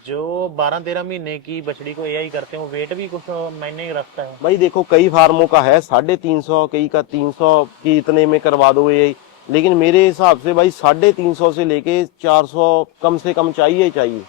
जो 12-13 महीने की बछड़ी को एआई करते हैं वो वेट भी कुछ महीने ही रखता है। भाई देखो कई फार्मों का है 350, कई का 300 की इतने में करवा दो ये, लेकिन मेरे हिसाब से भाई 350 से लेके 400 कम से कम चाहिए ही चाहिए।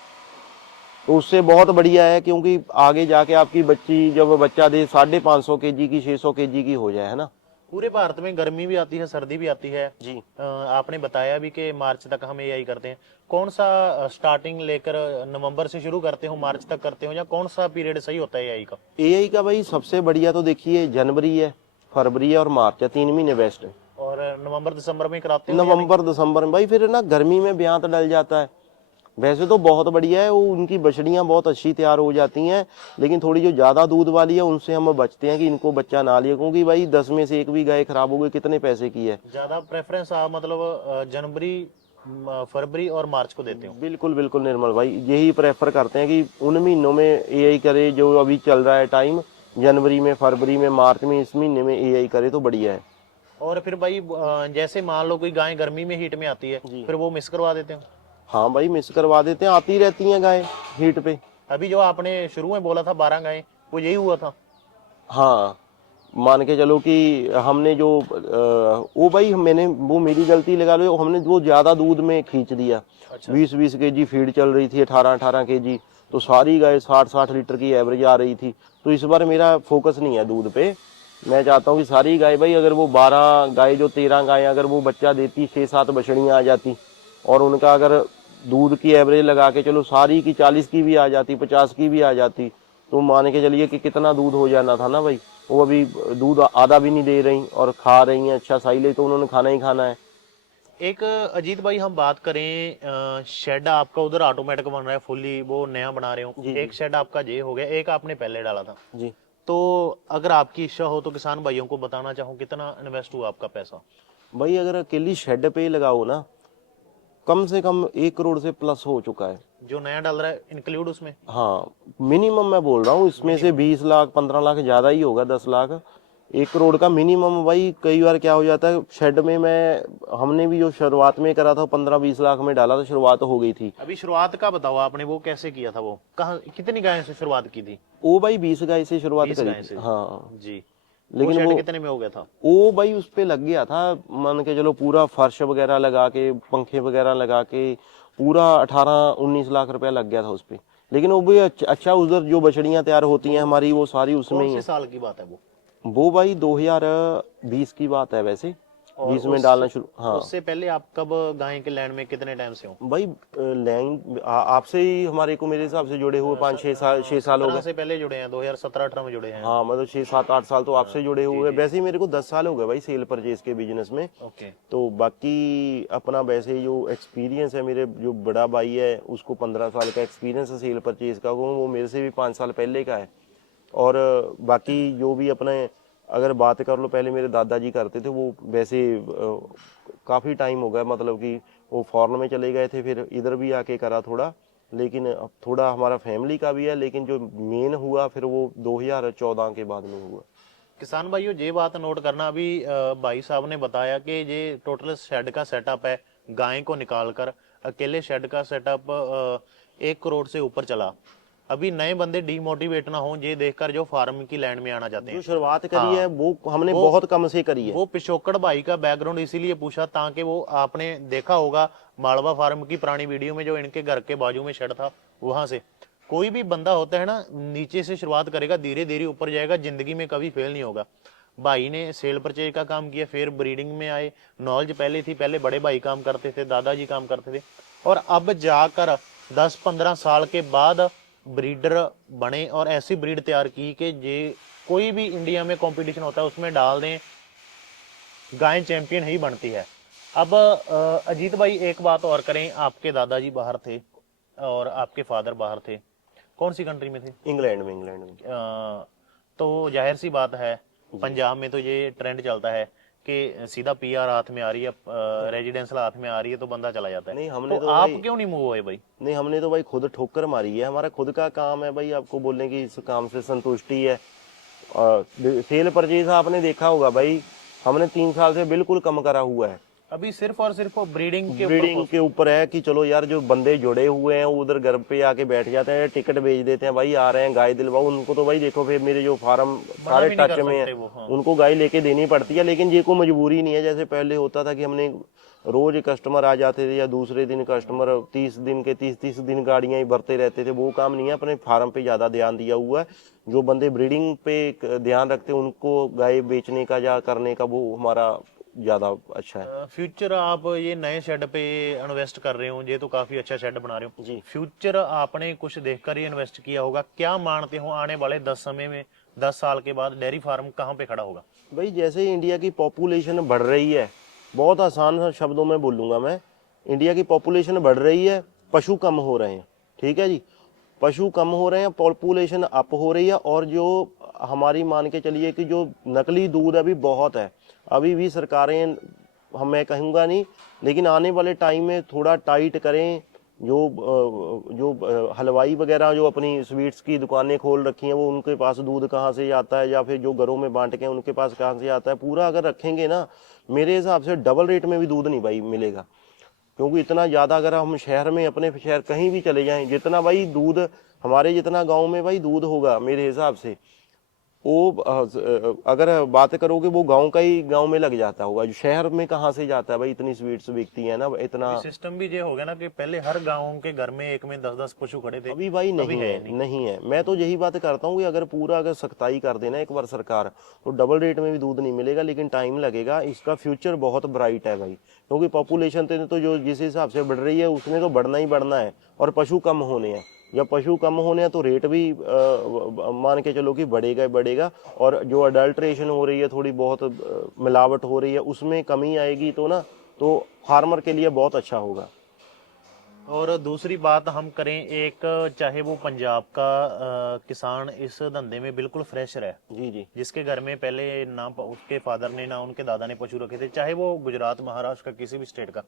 तो उससे बहुत बढ़िया है, क्योंकि आगे जाके आपकी बच्ची जब बच्चा दे 550 केजी की, 600 केजी की हो जाए, है ना। पूरे भारत में गर्मी भी आती है, सर्दी भी आती है जी। आपने बताया भी कि मार्च तक हम एआई करते हैं। कौन सा स्टार्टिंग लेकर नवंबर से शुरू करते हो, मार्च तक करते हो, या कौन सा पीरियड सही होता है एआई का? एआई का भाई सबसे बढ़िया तो देखिए जनवरी है, फरवरी है और मार्च है, 3 महीने बेस्ट है। और नवंबर दिसंबर में कराते हो या नहीं? नवंबर दिसंबर में भाई फिर ना गर्मी में ब्यांत डल जाता है। वैसे तो बहुत बढ़िया है, वो उनकी बछड़ियां बहुत अच्छी तैयार हो जाती हैं, लेकिन थोड़ी जो ज्यादा दूध वाली है उनसे हम बचते हैं कि इनको बच्चा ना लिए, क्योंकि भाई 10 में से एक भी गाय खराब हो गई, कितने पैसे की है। ज्यादा प्रेफरेंस आप मतलब जनवरी, फरवरी और मार्च को देते हो? बिल्कुल बिल्कुल निर्मल भाई, यही प्रेफर करते हैं कि उन महीनों में एआई करे जो अभी चल रहा है टाइम, जनवरी में, फरवरी में, मार्च में, इस महीने में एआई करे तो बढ़िया है। और फिर भाई जैसे मान लो कोई गाय गर्मी में हीट में आती है, फिर वो मिस करवा देते हो? हाँ भाई मिस करवा देते हैं, आती रहती हैं गाय हीट पे। अभी जो आपने शुरू में बोला था 12 गायें, वो यही हुआ था? हाँ, मान के चलो कि हमने जो वो भाई मैंने वो मेरी गलती लगा लो, हमने वो ज्यादा दूध में खींच दिया। अच्छा। 20-20 केजी फीड चल रही थी, 18-18 केजी, तो सारी गाय 60-60 लीटर की एवरेज आ रही थी। तो इस बार मेरा फोकस नहीं है दूध पे, मैं चाहता हूँ कि सारी गाय भाई, अगर वो 12 गाय जो 13 गाय अगर वो बच्चा देती, 6-7 बछड़ियाँ आ जाती, और उनका अगर दूध की एवरेज लगा के चलो सारी की 40 की भी आ जाती, 50 की भी आ जाती, तो मान के चलिए कि कितना दूध हो जाना था ना भाई। वो अभी दूध आधा भी नहीं दे रही और खा रही हैं अच्छा साइलेज, तो उन्होंने खाना ही खाना है। एक अजीत भाई हम बात करें, शेड आपका उधर ऑटोमेटिक बन रहा है फुल्ली, वो नया बना रहे हो, एक शेड आपका ये हो गया, एक आपने पहले डाला था। जी तो अगर आपकी इच्छा हो तो किसान भाइयों को बताना चाहूँ कितना इन्वेस्ट हुआ आपका पैसा? भाई, अगर अकेली शेड पे लगाओ ना, कम से कम 1 करोड़ से प्लस हो चुका है। जो नया डाल रहा है इंक्लूड उसमें? हाँ, मिनिमम मैं बोल रहा हूँ, इसमें से 20 लाख 15 लाख ज्यादा ही होगा, 10 लाख, 1 करोड़ का मिनिमम। भाई कई बार क्या हो जाता है शेड में, हमने भी जो शुरुआत में करा था 15-20 लाख में डाला था, शुरुआत हो गई थी। अभी शुरुआत का बताओ आपने, वो कैसे किया था, वो कहाँ कितनी गायों से शुरुआत की थी? वो भाई 20 गाय से शुरुआत 20 करी गाय से? थी। हाँ, जी। लेकिन शेड वो कितने में हो गया था? वो भाई उस पे लग गया था, मान के चलो पूरा फर्श वगैरह लगा के, पंखे वगैरह लगा के, पूरा 18-19 लाख रुपया लग गया था उस पे। लेकिन वो भी अच्छा उधर जो बछड़ियां तैयार होती हैं हमारी, वो सारी उसमें कौन ही से है। साल की बात है वो? वो भाई 2020 की बात है वैसे, और 20 में डालना शुरू। हाँ उससे पहले आप कब गाय के लैंड में कितने टाइम से हो? भाई, लैंग आपसे ही हमारे को मेरे हिसाब से जुड़े हुए 5-6 साल हो 17 गए। से पहले जुड़े हैं, 2017-18 में जुड़े हैं। हाँ मतलब 6-7-8 साल तो आपसे जुड़े हुए हैं। वैसे ही मेरे को 10 साल हो गए भाई सेल परचेज के बिजनेस में। ओके। तो बाकी अपना वैसे जो एक्सपीरियंस है, मेरे जो बड़ा भाई है उसको 15 साल का एक्सपीरियंस है सेल परचेज का, वो मेरे से भी 5 साल पहले का है। और बाकी जो भी अपने अगर बात कर लो, पहले मेरे दादाजी करते थे, वो वैसे काफ़ी टाइम हो गया, मतलब कि वो फॉरेन में चले गए थे, फिर इधर भी आके करा थोड़ा। लेकिन अब थोड़ा हमारा फैमिली का भी है, लेकिन जो मेन हुआ फिर वो 2014 के बाद में हुआ। किसान भाइयों ये बात नोट करना, अभी भाई साहब ने बताया कि ये टोटल शेड का सेटअप है, गाय को निकालकर अकेले शेड का सेटअप 1 करोड़ से ऊपर चला। अभी नए बंदे डीमोटिवेट ना हो ये देखकर जो फार्म की लैंड में आना चाहते जो हैं। शुरुआत करी है वो हमने बहुत कम से करी है। वो पिछोकड़ भाई का बैकग्राउंड इसीलिए पूछा ताकि वो, आपने देखा होगा मालवा फार्म की पुरानी वीडियो में, जो इनके घर के बाजू में शेड था, वहां से कोई भी बंदा होता है ना, नीचे से शुरुआत करेगा, धीरे धीरे ऊपर जाएगा, जिंदगी में कभी फेल नहीं होगा। भाई ने सेल परचेज का काम किया, फिर ब्रीडिंग में आए, नॉलेज पहले थी, पहले बड़े भाई काम करते थे, दादाजी काम करते थे, और अब जाकर 10-15 साल के बाद ब्रीडर बने और ऐसी ब्रीड तैयार की कि जे कोई भी इंडिया में कंपटीशन होता है उसमें डाल दें, गाय चैंपियन ही बनती है। अब अजीत भाई एक बात और करें, आपके दादाजी बाहर थे और आपके फादर बाहर थे, कौन सी कंट्री में थे? इंग्लैंड में। इंग्लैंड में तो जाहिर सी बात है पंजाब में तो ये ट्रेंड चलता है कि सीधा पीआर हाथ में आ रही है, रेजिडेंशियल हाथ में आ रही है तो बंदा चला जाता है। नहीं, हमने तो तो आप भाई क्यों नहीं मूव हुए भाई? नहीं, हमने तो भाई खुद ठोकर मारी है, हमारा खुद का काम है भाई। आपको बोलने की इस काम से संतुष्टि है। और सेल परचेज आपने देखा होगा भाई, हमने 3 साल से बिल्कुल कम करा हुआ है। अभी सिर्फ और सिर्फ ब्रीडिंग के ब्रीडिंग के ऊपर है कि चलो यार, जो बंदे जुड़े हुए हैं वो उधर घर पे आके बैठ जाते हैं, टिकट भेज देते हैं, भाई आ रहे हैं गाय दिलवाओ। उनको तो भाई देखो, फिर मेरे जो फार्म सारे भी नहीं टच कर में सकते है, वो, हाँ। उनको गाय लेके देनी पड़ती है। लेकिन ये कोई मजबूरी नहीं है, जैसे पहले होता था कि हमने रोज कस्टमर आ जाते थे या दूसरे दिन कस्टमर 30 दिन के 30 दिन गाड़ियां ही भरते रहते थे, वो काम नहीं है। अपने फार्म पे ज्यादा ध्यान दिया हुआ है। जो बंदे ब्रीडिंग पे ध्यान रखते हैं उनको गाय बेचने का या करने का वो हमारा ज्यादा अच्छा है। फ्यूचर आप ये नए शेड पे इन्वेस्ट कर रहे हो, ये तो काफी अच्छा शेड बना रहे हो जी। फ्यूचर आपने कुछ देखकर ही इन्वेस्ट किया होगा, क्या मानते हो आने वाले 10 साल के बाद डेयरी फार्म कहाँ पे खड़ा होगा? भाई जैसे ही इंडिया की पॉपुलेशन बढ़ रही है, बहुत आसान शब्दों में बोलूंगा मैं, इंडिया की पॉपुलेशन बढ़ रही है, पशु कम हो रहे हैं। ठीक है जी, पशु कम हो रहे हैं, पॉपुलेशन अप हो रही है। और जो हमारी मान के चलिए कि जो नकली दूध अभी बहुत है, अभी भी सरकारें, हम मैं कहूँगा नहीं, लेकिन आने वाले टाइम में थोड़ा टाइट करें। जो हलवाई वगैरह जो अपनी स्वीट्स की दुकानें खोल रखी हैं, वो उनके पास दूध कहाँ से आता है, या फिर जो घरों में बांट के हैं उनके पास कहाँ से आता है, पूरा अगर रखेंगे ना, मेरे हिसाब से डबल रेट में भी दूध नहीं भाई मिलेगा। क्योंकि इतना ज़्यादा, अगर हम शहर में, अपने शहर कहीं भी चले जाएं, जितना भाई दूध हमारे जितना गांव में भाई दूध होगा, मेरे हिसाब से वो अगर बात करोगे वो गांव का ही गांव में लग जाता होगा। जो शहर में कहाँ से जाता है भाई, इतनी स्वीट्स बिकती है ना इतना। सिस्टम भी ये हो गया ना कि पहले हर गांव के घर में एक में 10-10 पशु खड़े थे, अभी भाई नहीं है, नहीं है। मैं तो यही बात करता हूँ कि अगर पूरा अगर सख्ताई कर देना एक बार सरकार, तो डबल रेट में भी दूध नहीं मिलेगा, लेकिन टाइम लगेगा। इसका फ्यूचर बहुत ब्राइट है भाई, क्योंकि पॉपुलेशन तो जो जिस हिसाब से बढ़ रही है उसने तो बढ़ना ही बढ़ना है, और पशु कम होने हैं। जब पशु कम होने हैं तो रेट भी मान के चलो कि बढ़ेगा ही बढ़ेगा। और जो अडल्ट्रेशन हो रही है, थोड़ी बहुत मिलावट हो रही है, उसमें कमी आएगी तो ना, तो फार्मर के लिए बहुत अच्छा होगा। और दूसरी बात हम करें, एक चाहे वो पंजाब का किसान इस धंधे में बिल्कुल फ्रेशर है, जी जी। जिसके घर में पहले ना उसके फादर ने ना उनके दादा ने पशु रखे थे, चाहे वो गुजरात महाराष्ट्र का किसी भी स्टेट का,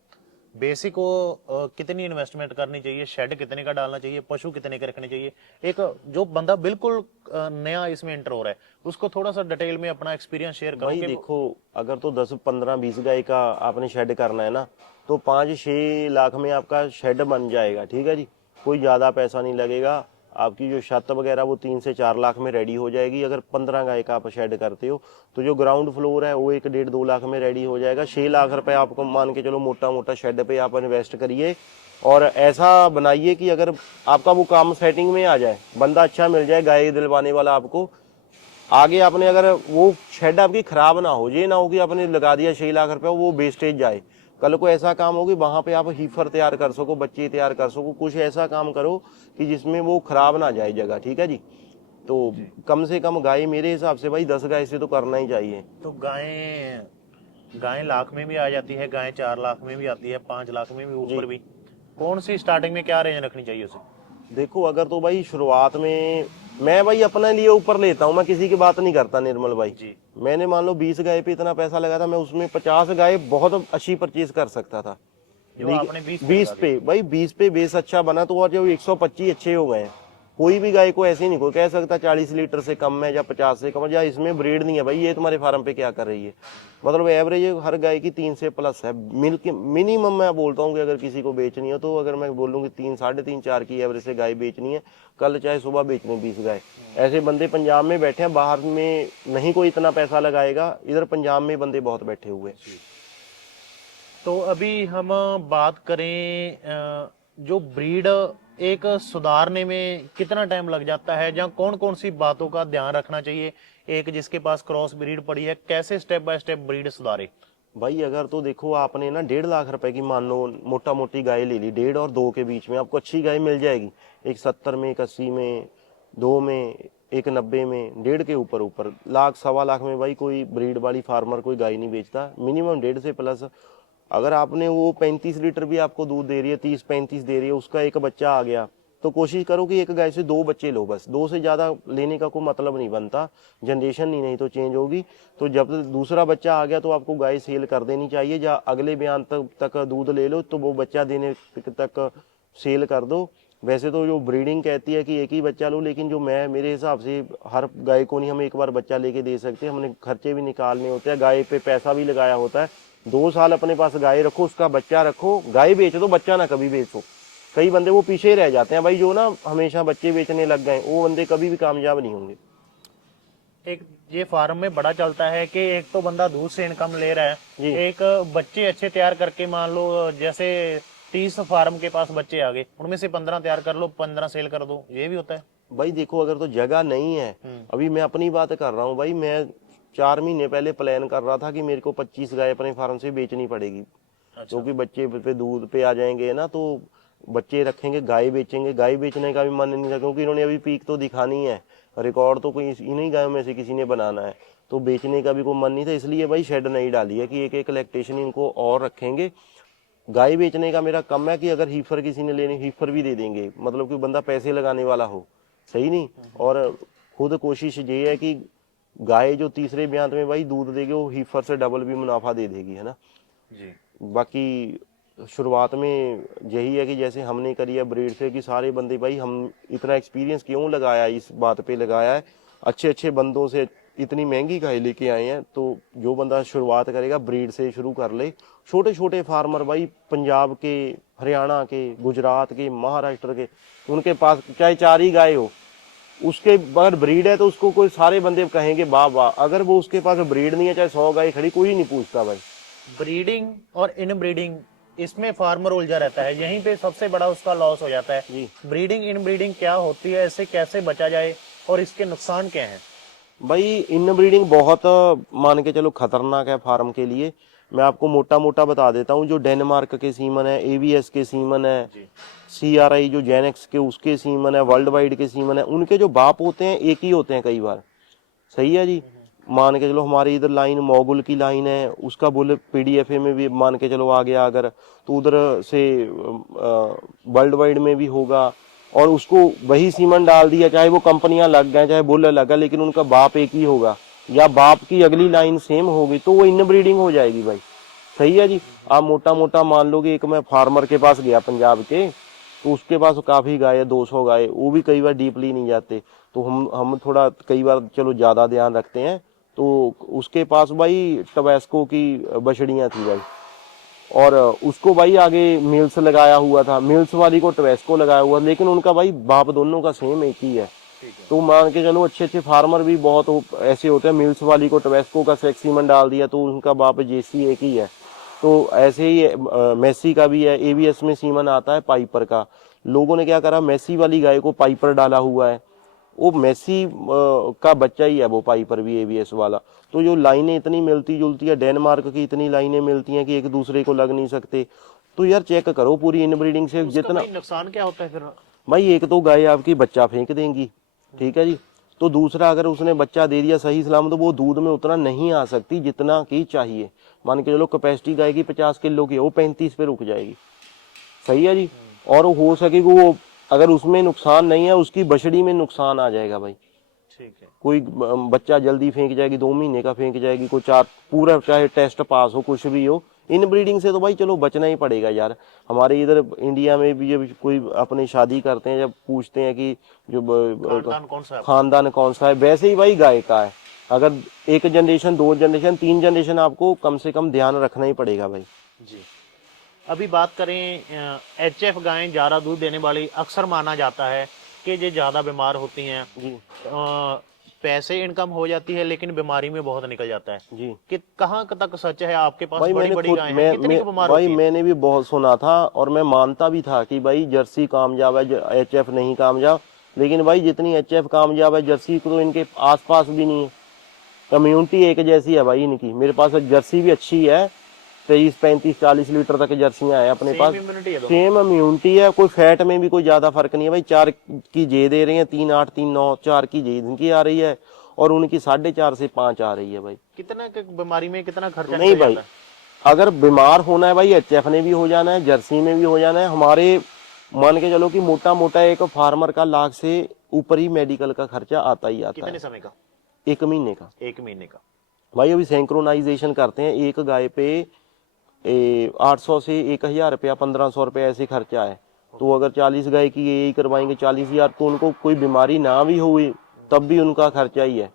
बेसिक को कितनी इन्वेस्टमेंट करनी चाहिए, शेड कितने का डालना चाहिए, पशु कितने के रखने चाहिए, एक जो बंदा बिल्कुल नया इसमें एंटर हो रहा है उसको थोड़ा सा डिटेल में अपना एक्सपीरियंस शेयर करो। भाई देखो, अगर तो 10-15-20 गाय का आपने शेड करना है ना, तो 5-6 लाख में आपका शेड बन जाएगा। ठीक है जी, कोई ज़्यादा पैसा नहीं लगेगा। आपकी जो छत वगैरह वो 3 से 4 लाख में रेडी हो जाएगी। अगर 15 गाय का आप शेड करते हो, तो जो ग्राउंड फ्लोर है वो 1-1.5-2 लाख में रेडी हो जाएगा। 6 लाख रुपए आपको मान के चलो मोटा मोटा शेड पे आप इन्वेस्ट करिए, और ऐसा बनाइए कि अगर आपका वो काम सेटिंग में आ जाए, बंदा अच्छा मिल जाए गाय दिलवाने वाला आपको, आगे आपने अगर वो शेड आपकी खराब ना हो, ये ना हो कि आपने लगा दिया 6 लाख रुपए, वो वेस्टेज जाए। कल को ऐसा काम हो कि वहां पे आप हीफर तैयार कर सको, बच्चे तैयार कर सको, कुछ ऐसा काम करो कि जिसमें वो खराब ना जाए जगह। ठीक है जी, तो कम से कम गाय मेरे हिसाब से भाई 10 गाय से तो करना ही चाहिए। तो गायें गायें लाख में भी आ जाती है, गायें 4 लाख में भी आती है, 5 लाख में भी, ऊपर भी। कौन सी स्टार्टिंग में क्या रेंज रखनी चाहिए उसे? देखो, अगर तो भाई शुरुआत में, मैं भाई अपने लिए ऊपर लेता हूँ, मैं किसी की बात नहीं करता निर्मल भाई जी। मैंने मान लो 20 गाय पे इतना पैसा लगा था, मैं उसमें 50 गाय बहुत अच्छी परचेज कर सकता था। जो आपने 20 पे 20 लगा पे भाई, 20 पे बेस अच्छा बना, तो और जो 125 अच्छे हो गए। कोई भी गाय को ऐसे नहीं कोई कह सकता 40 लीटर से कम है या 50 से कम है, या इसमें ब्रीड नहीं है भाई, ये तुम्हारे फार्म पे क्या कर रही है। मतलब एवरेज हर गाय की 3 से प्लस है। मिल्क मिनिमम मैं बोलता हूँ कि अगर किसी को बेचनी हो, तो अगर मैं बोलूँ कि 3, 3.5, 4 की एवरेज से गाय बेचनी है, कल चाहे सुबह बेचनी 20 गाय। ऐसे बंदे पंजाब में बैठे हैं, बाहर में नहीं कोई इतना पैसा लगाएगा, इधर पंजाब में बंदे बहुत बैठे हुए हैं। तो अभी हम बात करें, जो ब्रीड एक सुधारने में कितना टाइम लग जाता है, या कौन कौन सी बातों का ध्यान रखना चाहिए एक जिसके पास क्रॉस ब्रीड पड़ी है, कैसे स्टेप बाय स्टेप ब्रीड सुधारे? भाई अगर तो देखो आपने ना 1.5 लाख रुपए की मान लो मोटा मोटी गाय ले ली, 1.5 और 2 के बीच में आपको अच्छी गाय मिल जाएगी। एक 70 में, एक 80 में, 2 में, एक 90 में, 1.5 के ऊपर ऊपर, लाख 1.25 लाख में भाई कोई ब्रीड वाली फार्मर कोई गाय नहीं बेचता। मिनिमम 1.5 से प्लस। अगर आपने वो 35 लीटर भी आपको दूध दे रही है, 30-35 दे रही है, उसका एक बच्चा आ गया, तो कोशिश करो कि एक गाय से 2 बच्चे लो बस। 2 से ज़्यादा लेने का कोई मतलब नहीं बनता, जनरेशन ही नहीं तो चेंज होगी। तो जब दूसरा बच्चा आ गया तो आपको गाय सेल कर देनी चाहिए, या अगले बयान तक दूध ले लो तो वो बच्चा देने तक सेल कर दो। वैसे तो जो ब्रीडिंग कहती है कि एक ही बच्चा लो, लेकिन जो मेरे हिसाब से हर गाय को नहीं हम एक बार बच्चा लेके दे सकते। हमने खर्चे भी निकालने होते हैं, गाय पे पैसा भी लगाया होता है। 2 साल अपने पास गाय रखो, उसका बच्चा रखो, गाय बेच दो, बच्चा ना कभी बेचो। कई बंदे वो पीछे ही रह जाते हैं भाई, जो ना हमेशा बच्चे बेचने लग गए, वो बंदे कभी भी कामयाब नहीं होंगे। एक ये फार्म में बड़ा चलता है कि एक तो बंदा दूध से इनकम ले रहा है, एक बच्चे अच्छे तैयार करके, मान लो जैसे 30 फार्म के पास बच्चे आ गए, उनमें से 15 तैयार कर लो, 15 सेल कर दो, ये भी होता है। भाई देखो अगर तो जगह नहीं है, अभी मैं अपनी बात कर रहा हूँ भाई, मैं 4 महीने पहले प्लान कर रहा था कि मेरे को 25 गाय अपने फार्म से बेचनी पड़ेगी। क्योंकि बच्चे पे दूध पे आ जाएंगे ना, तो बच्चे रखेंगे, गाय बेचेंगे। गाय बेचने का भी मन नहीं था, क्योंकि इन्होंने अभी पीक तो दिखानी है, रिकॉर्ड तो कोई इन्हीं गायों में से किसी ने बनाना है, तो बेचने का भी कोई मन नहीं था। इसलिए भाई शेड नहीं डाली है कि एक एक लैक्टेशन इनको और रखेंगे। गाय बेचने का मेरा कम है कि अगर हीफर किसी ने लेनी, हीफर भी दे देंगे, मतलब कि बंदा पैसे लगाने वाला हो, सही नहीं। और खुद कोशिश ये है कि गाय जो तीसरे ब्यात में भाई दूध देगी, वो हीफर से डबल भी मुनाफा दे देगी, है ना जी। बाकी शुरुआत में यही है कि जैसे हमने करी है ब्रीड से, कि सारे बंदे भाई हम इतना एक्सपीरियंस क्यों लगाया, इस बात पे लगाया है, अच्छे अच्छे बंदों से इतनी महंगी गाय लेके आए हैं। तो जो बंदा शुरुआत करेगा ब्रीड से शुरू कर ले। छोटे छोटे फार्मर भाई पंजाब के, हरियाणा के, गुजरात के, महाराष्ट्र के, उनके पास चाहे 4 ही गाय हो, उसके अगर ब्रीड है तो उसको कोई सारे बंदे कहेंगे वाह वाह। अगर वो उसके पास ब्रीड नहीं है, चाहे 100 गाय खड़ी, कोई नहीं पूछता भाई। ब्रीडिंग और इन ब्रीडिंग, इसमें फार्मर उलझा रहता है, यहीं पे सबसे बड़ा उसका लॉस हो जाता है जी। ब्रीडिंग इन ब्रीडिंग क्या होती है, इससे कैसे बचा जाए और इसके नुकसान क्या हैं? भाई इन ब्रीडिंग बहुत मान के चलो खतरनाक है फार्म के लिए। मैं आपको मोटा मोटा बता देता हूँ। जो डेनमार्क के सीमन है, एवीएस के सीमन है, सीआरआई जो जेनेक्स के उसके सीमन है, वर्ल्ड वाइड के सीमन है, उनके जो बाप होते हैं एक ही होते हैं कई बार, सही है जी। मान के चलो हमारी इधर लाइन मोगुल की लाइन है, उसका बुल पीडीएफए में भी मान के चलो आ गया, अगर तो उधर से वर्ल्ड वाइड में भी होगा। और उसको वही सीमन डाल दिया, चाहे वो कंपनियां लग गए, चाहे बुल अलग है, लेकिन उनका बाप एक ही होगा, या बाप की अगली लाइन सेम होगी, तो वो इन ब्रीडिंग हो जाएगी भाई, सही है जी। आप मोटा मोटा मान लो कि एक मैं फार्मर के पास गया पंजाब के, तो उसके पास काफी गाय है, 200 गाय, वो भी कई बार डीपली नहीं जाते, तो हम थोड़ा कई बार चलो ज्यादा ध्यान रखते हैं। तो उसके पास भाई टबैस्को की बछड़ियां थी भाई, और उसको भाई आगे मिल्स लगाया हुआ था, मिल्स वाली को टबैस्को लगाया हुआ, लेकिन उनका भाई बाप दोनों का सेम एक ही है। तो मान के चलो अच्छे अच्छे फार्मर भी बहुत ऐसे होते हैं, मिल्स वाली को टबैस्को का सेक्सीमन डाल दिया तो उनका बाप जेसी एक ही है। तो ऐसे ही मेसी का भी है, एवीएस में सीमन आता है पाइपर का। लोगों ने क्या करा, मेसी वाली गाय को पाइपर डाला हुआ है, वो मेसी का बच्चा ही है वो पाइपर भी, एवीएस वाला। तो जो लाइनें इतनी मिलती जुलती है, डेनमार्क की इतनी लाइनें मिलती हैं कि एक दूसरे को लग नहीं सकते। तो यार चेक करो पूरी इनब्रीडिंग से जितना नुकसान क्या होता है फिर? भाई, एक तो गाय आपकी बच्चा फेंक देंगी, ठीक है जी। तो दूसरा, अगर उसने बच्चा दे दिया सही सलामत, तो वो दूध में उतना नहीं आ सकती जितना की चाहिए। मान के चलो कैपेसिटी गाय की 50 किलो की, वो 35 पे रुक जाएगी, सही है जी। और हो सके कि वो अगर उसमें नुकसान नहीं है, उसकी बछड़ी में नुकसान आ जाएगा भाई। ठीक है। कोई बच्चा जल्दी फेंक जाएगी, 2 महीने का फेंक जाएगी, कोई 4 पूरा, चाहे टेस्ट पास हो कुछ भी हो। इन ब्रीडिंग से तो भाई चलो बचना ही पड़ेगा यार। हमारे इधर इंडिया में भी जब कोई अपनी शादी करते हैं, जब पूछते हैं कि जो खानदान कौन सा है, वैसे ही भाई गाय का है। अगर 1 जनरेशन, 2 जनरेशन, 3 जनरेशन, आपको कम से कम ध्यान रखना ही पड़ेगा भाई जी। अभी बात करें, एचएफ गायें ज्यादा दूध देने वाली अक्सर माना जाता है कि ये ज्यादा बीमार होती हैं जी। पैसे इनकम हो जाती है लेकिन बीमारी में बहुत निकल जाता है जी। कि कहाँ तक सच है? आपके पास भाई बड़ी मैंने बड़ी खुद गायें हैं, कितनी बीमार भाई होती हैं? मैंने भी बहुत सुना था, और मैं मानता भी था कि भाई जर्सी कामयाब है, एचएफ नहीं कामयाब। लेकिन भाई जितनी एचएफ कामयाब है, जर्सी को तो इनके आसपास भी नहीं है। कम्युनिटी एक जैसी है भाई इनकी। मेरे पास जर्सी भी अच्छी है, 23, 35, 40 लीटर तक जर्सियां हैं अपने पास। इम्यूनिटी है दोनों। सेम इम्यूनिटी है, कोई फैट में भी कोई ज्यादा फर्क नहीं है भाई। 4 की जे दे रहे हैं, 3, 8, 3, 9, 4 की जे इनकी आ रही है और उनकी 4.5 से 5 आ रही है भाई। कितना बीमारी में कितना खर्चा नहीं निकल भाई, जाता है? अगर बीमार होना है भाई, एचएफ ने भी हो जाना है, जर्सी में भी हो जाना है। हमारे मान के चलो कि मोटा मोटा एक फार्मर का लाख से ऊपर ही मेडिकल का खर्चा आता ही आता कितने है समय का? 1 महीने का। 1 महीने का। भाई अभी सिंक्रोनाइजेशन करते हैं, एक गाय पे 800 से 1000 रुपया, 1500 रुपया ऐसे खर्चा है। तो अगर 40 गाय की यही करवाएंगे 40,000, तो उनको कोई बीमारी ना भी हुई तब भी उनका खर्चा ही है।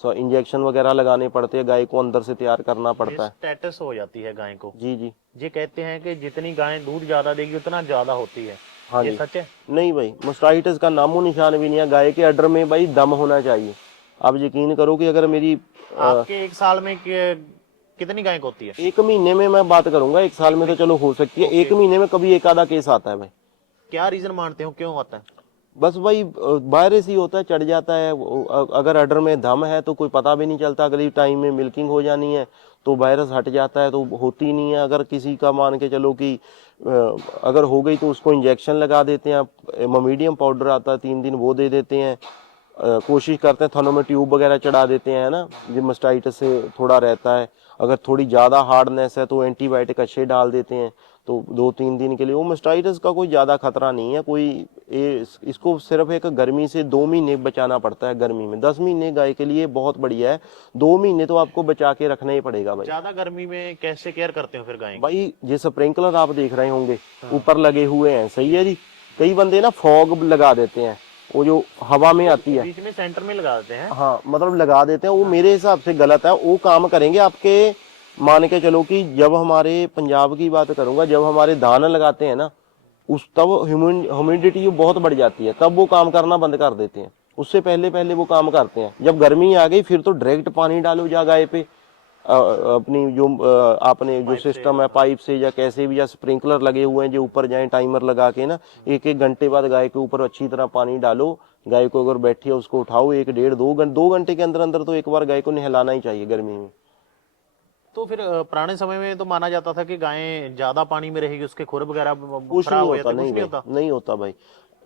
इंजेक्शन वगैरह लगाने पड़ते हैं, गाय को अंदर से तैयार करना पड़ता है। स्टेटस हो जाती है गाय को। जी जी। ये कहते हैं कि जितनी गाय दूध ज्यादा देगी उतना ज्यादा होती है। हाँ ये जी। सच है? नहीं भाई, मास्टाइटिस का नामो निशान भी नहीं है। गाय के अडर में भाई दम होना चाहिए। आप यकीन करो कि अगर मेरी आपके 1 साल में कितनी गाय होती है? 1 महीने में मैं बात करूंगा, 1 साल में तो चलो हो सकती है, 1 महीने में कभी एक आधा केस आता है भाई। क्या रीजन मानते हो क्यों आता है? बस भाई वायरस ही होता है, चढ़ जाता है। अगर अडर में दम है तो कोई पता भी नहीं चलता, अगली टाइम में मिल्किंग हो जानी है तो वायरस हट जाता है, तो होती नहीं है। अगर किसी का मान के चलो कि अगर हो गई तो उसको इंजेक्शन लगा देते हैं, ममीडियम पाउडर आता है 3 दिन, वो दे देते हैं। कोशिश करते हैं थनों में ट्यूब वगैरह चढ़ा देते हैं ना, जो मास्टाइटिस से थोड़ा रहता है। अगर थोड़ी ज़्यादा हार्डनेस है तो एंटीबायोटिक अच्छे डाल देते हैं, तो 2-3 दिन के लिए। वो मास्टाइटिस का कोई ज़्यादा खतरा नहीं है कोई। इसको सिर्फ एक गर्मी से 2 महीने बचाना पड़ता है। गर्मी में 10 महीने गाय के लिए बहुत बढ़िया है, 2 महीने तो आपको बचा के रखना ही पड़ेगा भाई। ज्यादा गर्मी में कैसे केयर करते हो फिर गाय की? भाई ये स्प्रिंकलर आप देख रहे होंगे ऊपर लगे हुए हैं, सही है जी। कई बंदे ना फॉग लगा देते हैं, वो जो हवा में आती है, बीच में सेंटर में लगा देते हैं। हाँ मतलब लगा देते हैं, वो मेरे हिसाब से गलत है। वो काम करेंगे आपके, मान के चलो कि जब हमारे पंजाब की बात करूंगा, जब हमारे धान लगाते हैं ना, उस तब ह्यूमिडिटी बहुत बढ़ जाती है, तब वो काम करना बंद कर देते हैं। उससे पहले पहले वो काम करते हैं। जब गर्मी आ गई फिर तो डायरेक्ट पानी डालो जा गाय पे, अपनी जो आपने जो सिस्टम है पाइप से या कैसे भी, या स्प्रिंकलर लगे हुए हैं जो ऊपर जाए टाइमर लगा के ना, 1-1 घंटे बाद गाय के ऊपर अच्छी तरह पानी डालो। गाय को अगर बैठी है उसको उठाओ, 1, 1.5, 2 घंटे के अंदर अंदर तो एक बार गाय को नहलाना ही चाहिए गर्मी में। तो फिर पुराने समय में तो माना जाता था कि गायें ज्यादा पानी में रहेगी, उसके खुर वगैरह कुछ खराब नहीं हो होता, जाते, नहीं कुछ नहीं भाई, होता। नहीं होता भाई।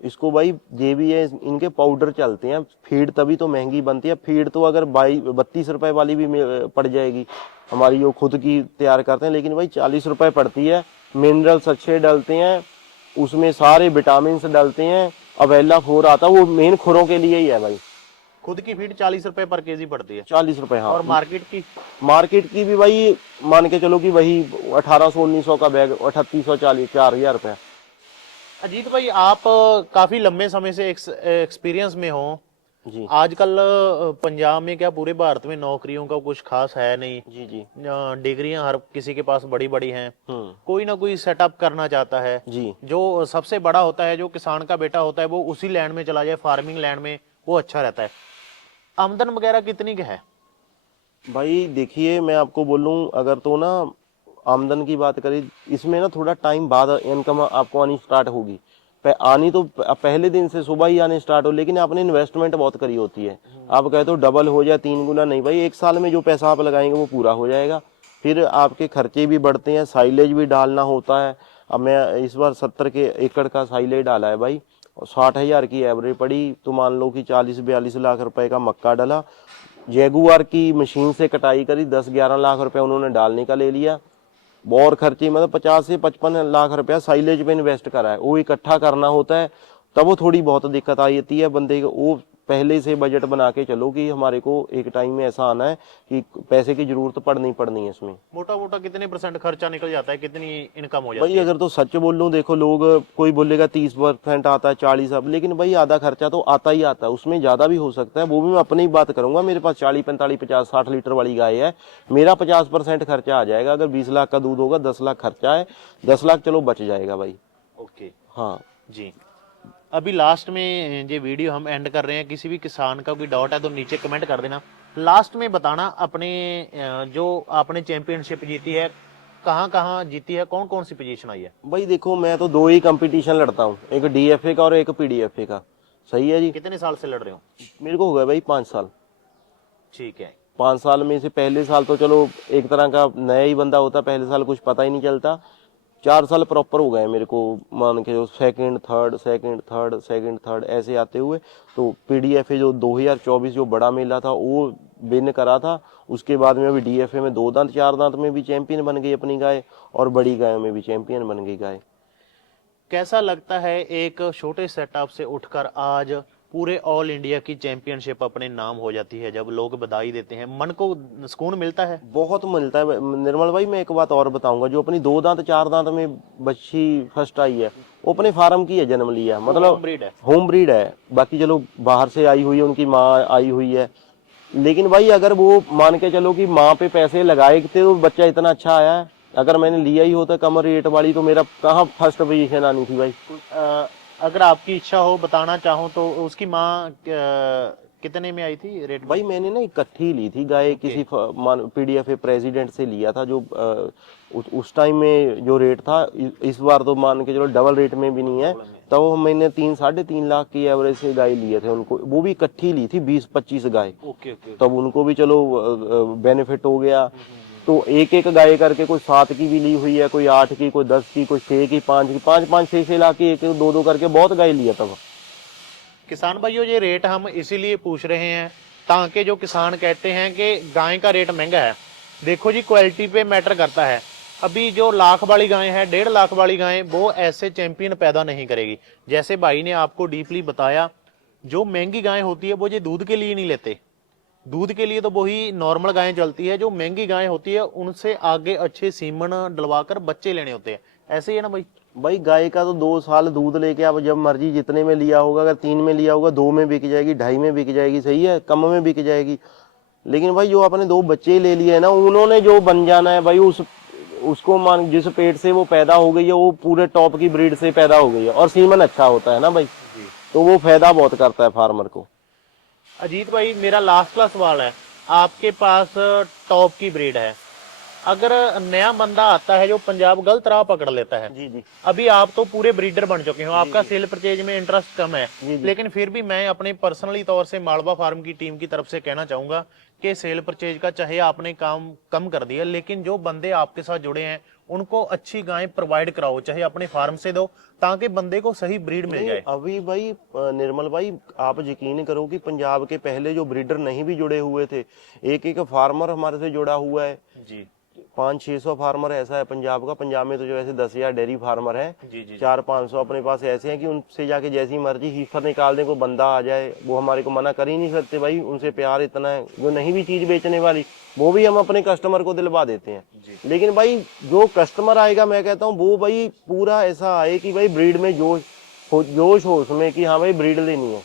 इसको भाई ये भी है, इनके पाउडर चलते हैं। फीड तभी तो महंगी बनती है। फीड तो अगर 32 रुपए वाली भी पड़ जाएगी, हमारी जो खुद की तैयार करते हैं, लेकिन भाई 40 रुपए पड़ती है। मिनरल्स अच्छे डलते हैं उसमें, सारे विटामिन डलते हैं। अवेला 4 आता है, वो मेन खुरों के लिए ही है भाई। खुद की फीड 40 रुपए पर केजी पड़ती है। 40 रुपए, हाँ। और मार्केट की? मार्केट की भी भाई मान के चलो कि वही 1800-1900 का बैग, 3840, 4000 रुपए। अजीत भाई, आप काफी लंबे समय से एक्सपीरियंस में हो। जी आजकल पंजाब में क्या पूरे भारत में नौकरियों का कुछ खास है नहीं। जी जी। डिग्रियां हर किसी के पास बड़ी बड़ी हैं। हम्म। कोई ना कोई सेटअप करना चाहता है। जी जो सबसे बड़ा होता है, जो किसान का बेटा होता है, वो उसी लैंड में चला जाए, फार्मिंग लैंड में, वो अच्छा रहता है। आमदन वगैरह कितनी की है? भाई देखिए, मैं आपको बोलूं, अगर तो ना आमदन की बात करें, इसमें ना थोड़ा टाइम बाद इनकम आपको आनी स्टार्ट होगी। आनी तो पहले दिन से सुबह ही आने स्टार्ट हो, लेकिन आपने इन्वेस्टमेंट बहुत करी होती है। आप कहते हो डबल हो जाए, 3 गुना, नहीं भाई। 1 साल में जो पैसा आप लगाएंगे वो पूरा हो जाएगा। फिर आपके खर्चे भी बढ़ते हैं, साइलेज भी डालना होता है। अब मैं इस बार 70 के एकड़ का साइलेज डाला है भाई, और 60,000 की एवरेज पड़ी, तो मान लो कि 40-42 लाख रुपए का मक्का डला। जैगुआर की मशीन से कटाई करी, 10-11 लाख रुपए उन्होंने डालने का ले लिया। और खर्चे मतलब 50 से 55 लाख रुपया साइलेज पे इन्वेस्ट करा है, वो इकट्ठा करना होता है। तब वो थोड़ी बहुत दिक्कत आई आती है बंदे को। वो पहले से बजट बना के चलो कि हमारे को एक टाइम में ऐसा आना है कि पैसे की जरूरत पड़नी है इसमें। मोटा मोटा कितने % खर्चा निकल जाता है, कितनी इनकम हो जाती भाई है? अगर तो सच बोल लूं, देखो लोग, कोई बोलेगा 30% आता है, 40, अब लेकिन भाई आधा खर्चा तो आता ही आता है, उसमें ज्यादा भी हो सकता है। वो भी मैं अपनी बात करूंगा, मेरे पास 40, 45, 50, 60 लीटर वाली गाय है। मेरा 50% खर्चा आ जाएगा। अगर 20 लाख का दूध होगा, 10 लाख खर्चा है, 10 लाख चलो बच जाएगा भाई। ओके हाँ जी। अभी लास्ट में ये वीडियो हम एंड कर रहे हैं। किसी भी किसान का कोई डाउट है तो नीचे कमेंट कर देना। लास्ट में बताना, अपने जो आपने चैंपियनशिप जीती है, कहाँ कहाँ जीती है, कौन कौन सी पोजीशन आई है? भाई देखो, मैं तो 2 ही कंपटीशन लड़ता हूँ, एक DFA का और एक PDFA का। सही है जी। कितने साल से लड़ रहे हो? मेरे को हो गया भाई 5 साल। ठीक है। 5 साल में से पहले साल तो चलो एक तरह का नया ही बंदा होता, पहले साल कुछ पता ही नहीं चलता। 4 साल प्रॉपर हो गए मेरे को, मान के जो सेकंड थर्ड ऐसे आते हुए। तो पीडीएफए जो 2024 जो बड़ा मेला था वो विन करा था। उसके बाद में अभी डीएफए में 2 दांत 4 दांत में भी चैंपियन बन गई अपनी गाय, और बड़ी गायों में भी चैंपियन बन गई गाय। कैसा लगता है एक छोटे सेटअप से उठकर आज पूरे ऑल इंडिया की चैंपियनशिप अपने नाम हो जाती है, जब लोग बधाई देते हैं, मन को सुकून मिलता है? बहुत मिलता है निर्मल भाई। मैं एक बात और बताऊंगा, जो अपनी 2 दांत 4 दांत में बच्ची फर्स्ट आई है वो अपने फार्म की है, जन्म लिया, मतलब होम ब्रीड है। होम ब्रीड है। बाकी चलो बाहर से आई हुई है, उनकी माँ आई हुई है, लेकिन भाई अगर वो मान के चलो कि माँ पे पैसे लगाए थे तो बच्चा इतना अच्छा आया है। अगर मैंने लिया ही होता कम रेट वाली तो मेरा कहाँ फर्स्ट पोजीशन आनी थी भाई। अगर आपकी इच्छा हो बताना चाहूँ तो उसकी माँ कितने में आई थी रेट में? भाई मैंने ना इकट्ठी ली थी गाय, किसी पीडीएफए प्रेसिडेंट से लिया था, जो उस टाइम में जो रेट था, इस बार तो मान के चलो डबल रेट में भी नहीं है। तब मैंने 3-3.5 लाख की एवरेज से गाय लिए थे उनको, वो भी इकट्ठी ली थी 20-25 गाय। Okay okay. तब उनको भी चलो बेनिफिट हो गया। तो एक एक गाय करके कोई 7 की भी ली हुई है, कोई 8 की, कोई 10 की, कोई 6 की, 5 की, 5-5 6 लाख की, एक 2-2 करके बहुत गाय लिया तब। किसान भाइयों ये रेट हम इसीलिए पूछ रहे हैं ताकि जो किसान कहते हैं कि गाय का रेट महंगा है, देखो जी क्वालिटी पे मैटर करता है। अभी जो लाख वाली गाय है, 1.5 लाख वाली गाय, वो ऐसे चैंपियन पैदा नहीं करेगी। जैसे भाई ने आपको डीपली बताया, जो महंगी गाय होती है वो ये दूध के लिए नहीं लेते, दूध के लिए तो वही नॉर्मल गायें चलती है। जो महंगी गाय होती है उनसे आगे अच्छे सीमन डलवाकर बच्चे लेने होते हैं, ऐसे ही है ना भाई? भाई गाय का तो 2 साल दूध लेके आप जब मर्जी जितने में लिया होगा, अगर 3 में लिया होगा 2 में बिक जाएगी, 2.5 में बिक जाएगी, सही है, कम में बिक जाएगी। लेकिन भाई जो आपने 2 बच्चे ले लिए है ना, उन्होंने जो बन जाना है भाई, उसको मान, जिस पेट से वो पैदा हो गई है वो पूरे टॉप की ब्रीड से पैदा हो गई है, और सीमन अच्छा होता है ना भाई, तो वो फायदा बहुत करता है फार्मर को। अजीत भाई मेरा लास्ट का सवाल है, आपके पास टॉप की ब्रीड है, अगर नया बंदा आता है जो पंजाब गलत राह पकड़ लेता है, जी जी। अभी आप तो पूरे ब्रीडर बन चुके हो, आपका सेल परचेज में इंटरेस्ट कम है, जी। लेकिन फिर भी मैं अपने पर्सनली तौर से मालवा फार्म की टीम की तरफ से कहना चाहूंगा कि सेल परचेज का चाहे आपने काम कम कर दिया, लेकिन जो बंदे आपके साथ जुड़े हैं उनको अच्छी गाय प्रोवाइड कराओ, चाहे अपने फार्म से दो, ताकि बंदे को सही ब्रीड मिल जाए। अभी भाई निर्मल भाई आप यकीन करो कि पंजाब के पहले जो ब्रीडर नहीं भी जुड़े हुए थे, एक एक फार्मर हमारे से जुड़ा हुआ है जी। 500-600 फार्मर ऐसा है पंजाब का। पंजाब में तो जो ऐसे 10,000 डेयरी फार्मर है, जी जी। 400-500 अपने पास ऐसे हैं कि उनसे जाके जैसी मर्जी हीफर निकाल दें, कोई बंदा आ जाए वो हमारे को मना कर ही नहीं सकते भाई, उनसे प्यार इतना है। जो नहीं भी चीज बेचने वाली वो भी हम अपने कस्टमर को दिलवा देते हैं। लेकिन भाई जो कस्टमर आएगा, मैं कहता हूँ वो भाई पूरा ऐसा आए कि भाई ब्रीड में जोश हो उसमें, कि हाँ भाई ब्रीड लेनी है,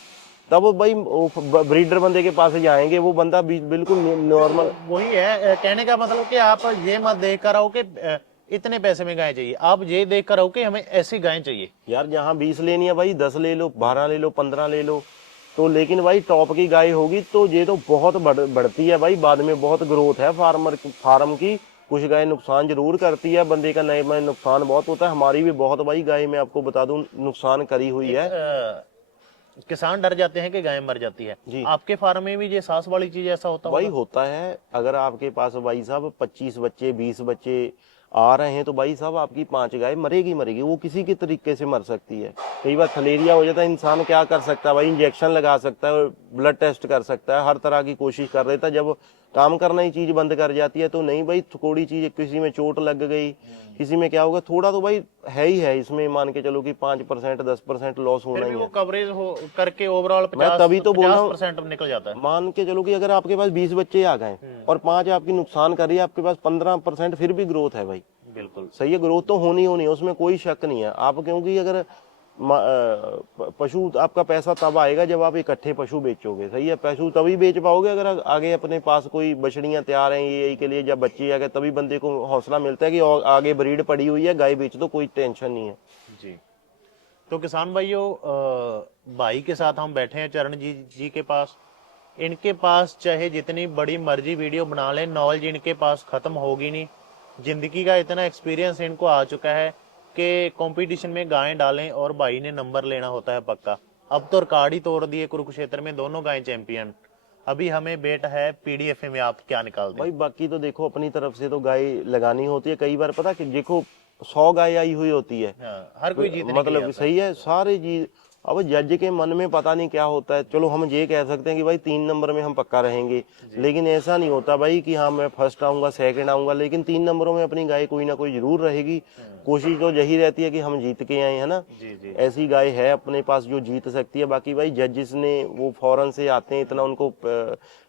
तब वो भाई ब्रीडर बंदे के पास जाएंगे। वो बंदा बिल्कुल नॉर्मल, वही है कहने का मतलब कि आप ये मत देख कर आओ कि इतने पैसे में गाय चाहिए, आप ये देख कर आओ कि हमें ऐसी गाय चाहिए। यार जहाँ 20 लेनी है भाई 10 ले लो, 12 ले लो, 15 ले लो, तो लेकिन भाई टॉप की गाय होगी तो ये तो बहुत बढ़ती है भाई, बाद में बहुत ग्रोथ है फार्म की। कुछ गाय नुकसान जरूर करती है बंदे का, नए में नुकसान बहुत होता है, हमारी भी बहुत भाई गाय मैं आपको बता दूं नुकसान करी हुई है। किसान डर जाते हैं कि गाय मर जाती है जी। आपके फार्म में भी ये सांस वाली चीज ऐसा होता भाई होगा? होता है, अगर आपके पास भाई साहब 25 बच्चे 20 बच्चे आ रहे हैं तो भाई साहब आपकी 5 गाय मरेगी, वो किसी के तरीके से मर सकती है। कई बार थलेरिया हो जाता है, इंसान क्या कर सकता है भाई, इंजेक्शन लगा सकता है, ब्लड टेस्ट कर सकता है, हर तरह की कोशिश कर रहा था। जब काम करना ही चीज बंद कर जाती है तो नहीं भाई, थोड़ी चीज किसी में चोट लग गई, किसी में क्या होगा, थोड़ा तो भाई है ही है इसमें, मान के चलो कि 5% 10% लॉस होना ही वो है। कवरेज हो करके ओवरऑल मैं तभी तो बोल रहा हूँ, 50% निकल जाता है। मान के चलो कि अगर आपके पास 20 बच्चे आ गए और 5 आपकी नुकसान कर रही है, आपके पास 15% फिर भी ग्रोथ है भाई। बिल्कुल सही है, ग्रोथ तो होनी है, उसमें कोई शक नहीं है। आप क्योंकि अगर पशु, आपका पैसा तब आएगा जब आप इकट्ठे पशु बेचोगे, सही है, पशु तभी बेच पाओगे अगर आगे अपने पास कोई बछड़ियां तैयार हैं यही के लिए, जब बच्चे आ गए तभी बंदे को हौसला मिलता है कि आगे ब्रीड पड़ी हुई है, गाय बेच दो, कोई टेंशन नहीं है जी। तो किसान भाइयों, भाई के साथ हम बैठे हैं चरण जी के पास, इनके पास चाहे जितनी बड़ी मर्जी वीडियो बना लें, नॉलेज इनके पास खत्म होगी नहीं। जिंदगी का इतना एक्सपीरियंस इनको आ चुका है कि कंपटीशन में गायें डालें और भाई ने नंबर लेना होता है पक्का। अब तो रिकॉर्ड ही तोड़ दिए कुरुक्षेत्र में, दोनों गायें चैंपियन। अभी हमें बेट है पीडीएफए में, आप क्या निकाल दें? भाई बाकी तो देखो अपनी तरफ से तो गाय लगानी होती है। कई बार पता कि देखो 100 गाय आई हुई होती है, हाँ, हर कोई जीतने के लिए मतलब आता है। सही है सारे जी। अब जज के मन में पता नहीं क्या होता है। चलो हम ये कह सकते हैं कि भाई 3 नंबर में हम पक्का रहेंगे, लेकिन ऐसा नहीं होता भाई कि हाँ मैं फर्स्ट आऊंगा सेकंड आऊंगा, लेकिन 3 नंबरों में अपनी गाय कोई ना कोई जरूर रहेगी। कोशिश तो यही रहती है कि हम जीत के आए, है ना। जी जी। ऐसी गाय है अपने पास जो जीत सकती है। बाकी भाई जजेस ने वो फॉरेन से आते हैं, इतना उनको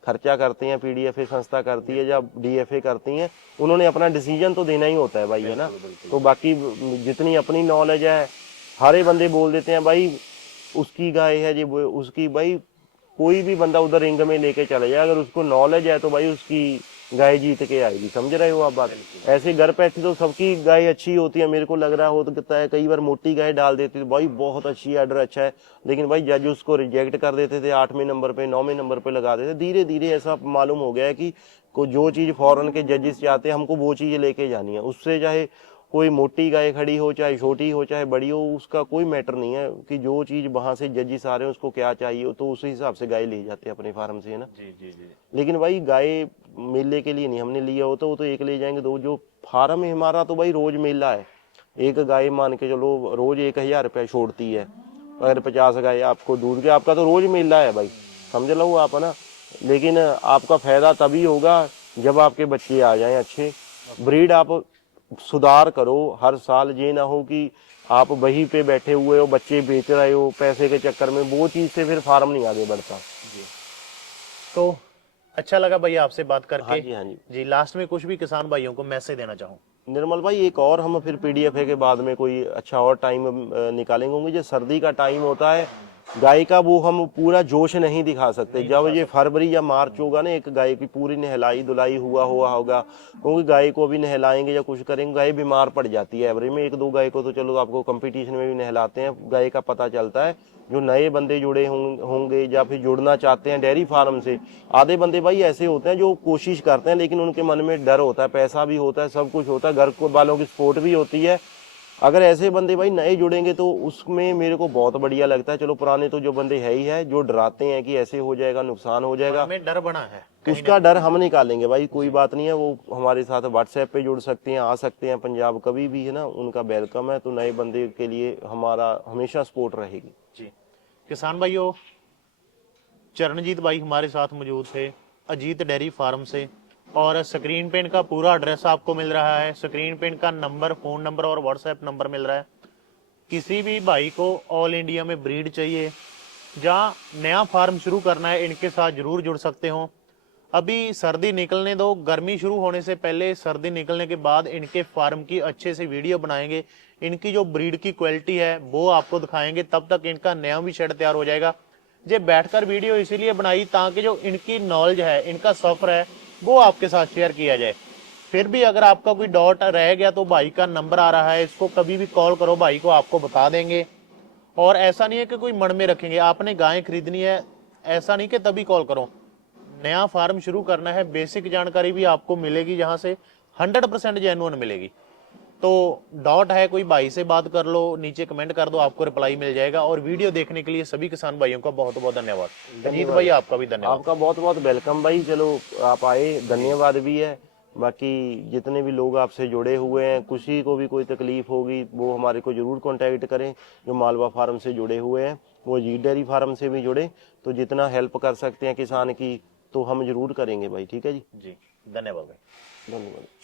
खर्चा करते हैं, पीडीएफए संस्था करती है या डीएफए करती हैं, उन्होंने अपना डिसीजन तो देना ही होता है भाई, है ना। तो बाकी जितनी अपनी नॉलेज है, सारे बंदे बोल देते हैं भाई उसकी गाय है जी, उसकी। भाई कोई भी बंदा उधर रिंग में लेके चले जाए, अगर उसको नॉलेज है तो भाई उसकी गाय जीत के आएगी। समझ रहे हो आप बात? ऐसे घर पे ऐसी तो सबकी गाय अच्छी होती है, मेरे को लग रहा होता है कई बार मोटी गाय डाल देती थी भाई बहुत अच्छी है, आर्डर अच्छा है, लेकिन भाई जज उसको रिजेक्ट कर देते थे, 8वें नंबर पे 9वें नंबर पे लगा देते। धीरे धीरे ऐसा मालूम हो गया है कि को जो चीज फॉरेन के जजेस चाहते हैं हमको वो चीज लेके जानी है। उससे चाहे कोई मोटी गाय खड़ी हो, चाहे छोटी हो, चाहे बड़ी हो, उसका कोई मैटर नहीं है कि जो चीज वहां से जजेस आ रहे हैं उसको क्या चाहिए हो, तो उसी हिसाब से गाय ले जाते हैं अपने फार्म से, है ना। जी जी जी। लेकिन भाई गाय मेले के लिए नहीं हमने लिया होता, वो तो एक ले जाएंगे दो। जो फार्म है हमारा तो भाई रोज मेला है। एक गाय मान के चलो रोज 1000 रुपया छोड़ती है, अगर 50 गाय आपको दूध के, आपका तो रोज मेला है भाई, समझ लो आप, है ना। लेकिन आपका फायदा तभी होगा जब आपके बच्चे आ जाएं अच्छे। ब्रीड आप सुधार करो हर साल, ये ना हो कि आप वहीं पे बैठे हुए हो, बच्चे बेच रहे हो पैसे के चक्कर में, वो चीज से फिर फार्म नहीं आगे बढ़ता। जी। तो अच्छा लगा भैया आपसे बात करके। हाँ जी, हाँ जी। जी, लास्ट में कुछ भी किसान भाइयों को मैसेज देना चाहूँ? निर्मल भाई एक और हम फिर पीडीएफए के बाद में कोई अच्छा और टाइम निकालेंगे होंगे। जो सर्दी का टाइम होता है गाय का, वो हम पूरा जोश नहीं दिखा सकते। जब ये फरवरी या मार्च होगा ना, एक गाय की पूरी नहलाई धुलाई हुआ होगा, क्योंकि गाय को भी नहलाएंगे या कुछ करेंगे, गाय बीमार पड़ जाती है एवरेज में। 1-2 गाय को तो चलो आपको कंपटीशन में भी नहलाते हैं, गाय का पता चलता है। जो नए बंदे जुड़े होंगे या फिर जुड़ना चाहते हैं डेयरी फार्म से, आधे बंदे भाई ऐसे होते हैं जो कोशिश करते हैं, लेकिन उनके मन में डर होता है, पैसा भी होता है, सब कुछ होता है, घर को वालों की सपोर्ट भी होती है। अगर ऐसे बंदे भाई नए जुड़ेंगे तो उसमें मेरे को बहुत बढ़िया लगता है। चलो पुराने तो जो बंदे है ही है, जो डराते हैं कि ऐसे हो जाएगा, नुकसान हो जाएगा, हमें डर बना है, उसका डर हम निकालेंगे भाई। कोई बात नहीं है, वो हमारे साथ व्हाट्सएप पे जुड़ सकते हैं, आ सकते हैं पंजाब कभी भी, है ना, उनका वेलकम है। तो नए बंदे के लिए हमारा हमेशा सपोर्ट रहेगी। जी। किसान भाइयों, चरणजीत भाई हमारे साथ मौजूद थे अजीत डेयरी फार्म से, और स्क्रीन पे इनका पूरा एड्रेस आपको मिल रहा है, स्क्रीन पे इनका नंबर, फोन नंबर और व्हाट्सएप नंबर मिल रहा है। किसी भी भाई को ऑल इंडिया में ब्रीड चाहिए, जहाँ नया फार्म शुरू करना है, इनके साथ जरूर जुड़ सकते हो। अभी सर्दी निकलने दो, गर्मी शुरू होने से पहले, सर्दी निकलने के बाद इनके फार्म की अच्छे से वीडियो बनाएंगे, इनकी जो ब्रीड की क्वालिटी है वो आपको दिखाएंगे। तब तक इनका नया भी शेड तैयार हो जाएगा। ये बैठकर वीडियो इसीलिए बनाई ताकि जो इनकी नॉलेज है, इनका सफर है, वो आपके साथ शेयर किया जाए। फिर भी अगर आपका कोई डाउट रह गया तो भाई का नंबर आ रहा है, इसको कभी भी कॉल करो, भाई को आपको बता देंगे। और ऐसा नहीं है कि कोई मन में रखेंगे, आपने गाय खरीदनी है ऐसा नहीं कि तभी कॉल करो। नया फार्म शुरू करना है, बेसिक जानकारी भी आपको मिलेगी, जहां से 100% जेन्युइन मिलेगी। तो डाउट है कोई भाई से बात कर लो, नीचे कमेंट कर दो, आपको रिप्लाई मिल जाएगा। और वीडियो देखने के लिए सभी किसान भाइयों का बहुत बहुत धन्यवाद। अजीत भाई आपका भी धन्यवाद। आपका बहुत बहुत वेलकम भाई, चलो आप आए, धन्यवाद भी है। बाकी जितने भी लोग आपसे जुड़े हुए हैं, किसी को भी कोई तकलीफ होगी वो हमारे को जरूर कांटेक्ट करें। जो मालवा फार्म से जुड़े हुए हैं वो अजीत डेयरी फार्म से भी जुड़े, तो जितना हेल्प कर सकते हैं किसान की तो हम जरूर करेंगे भाई, ठीक है जी। जी, धन्यवाद भाई। धन्यवाद।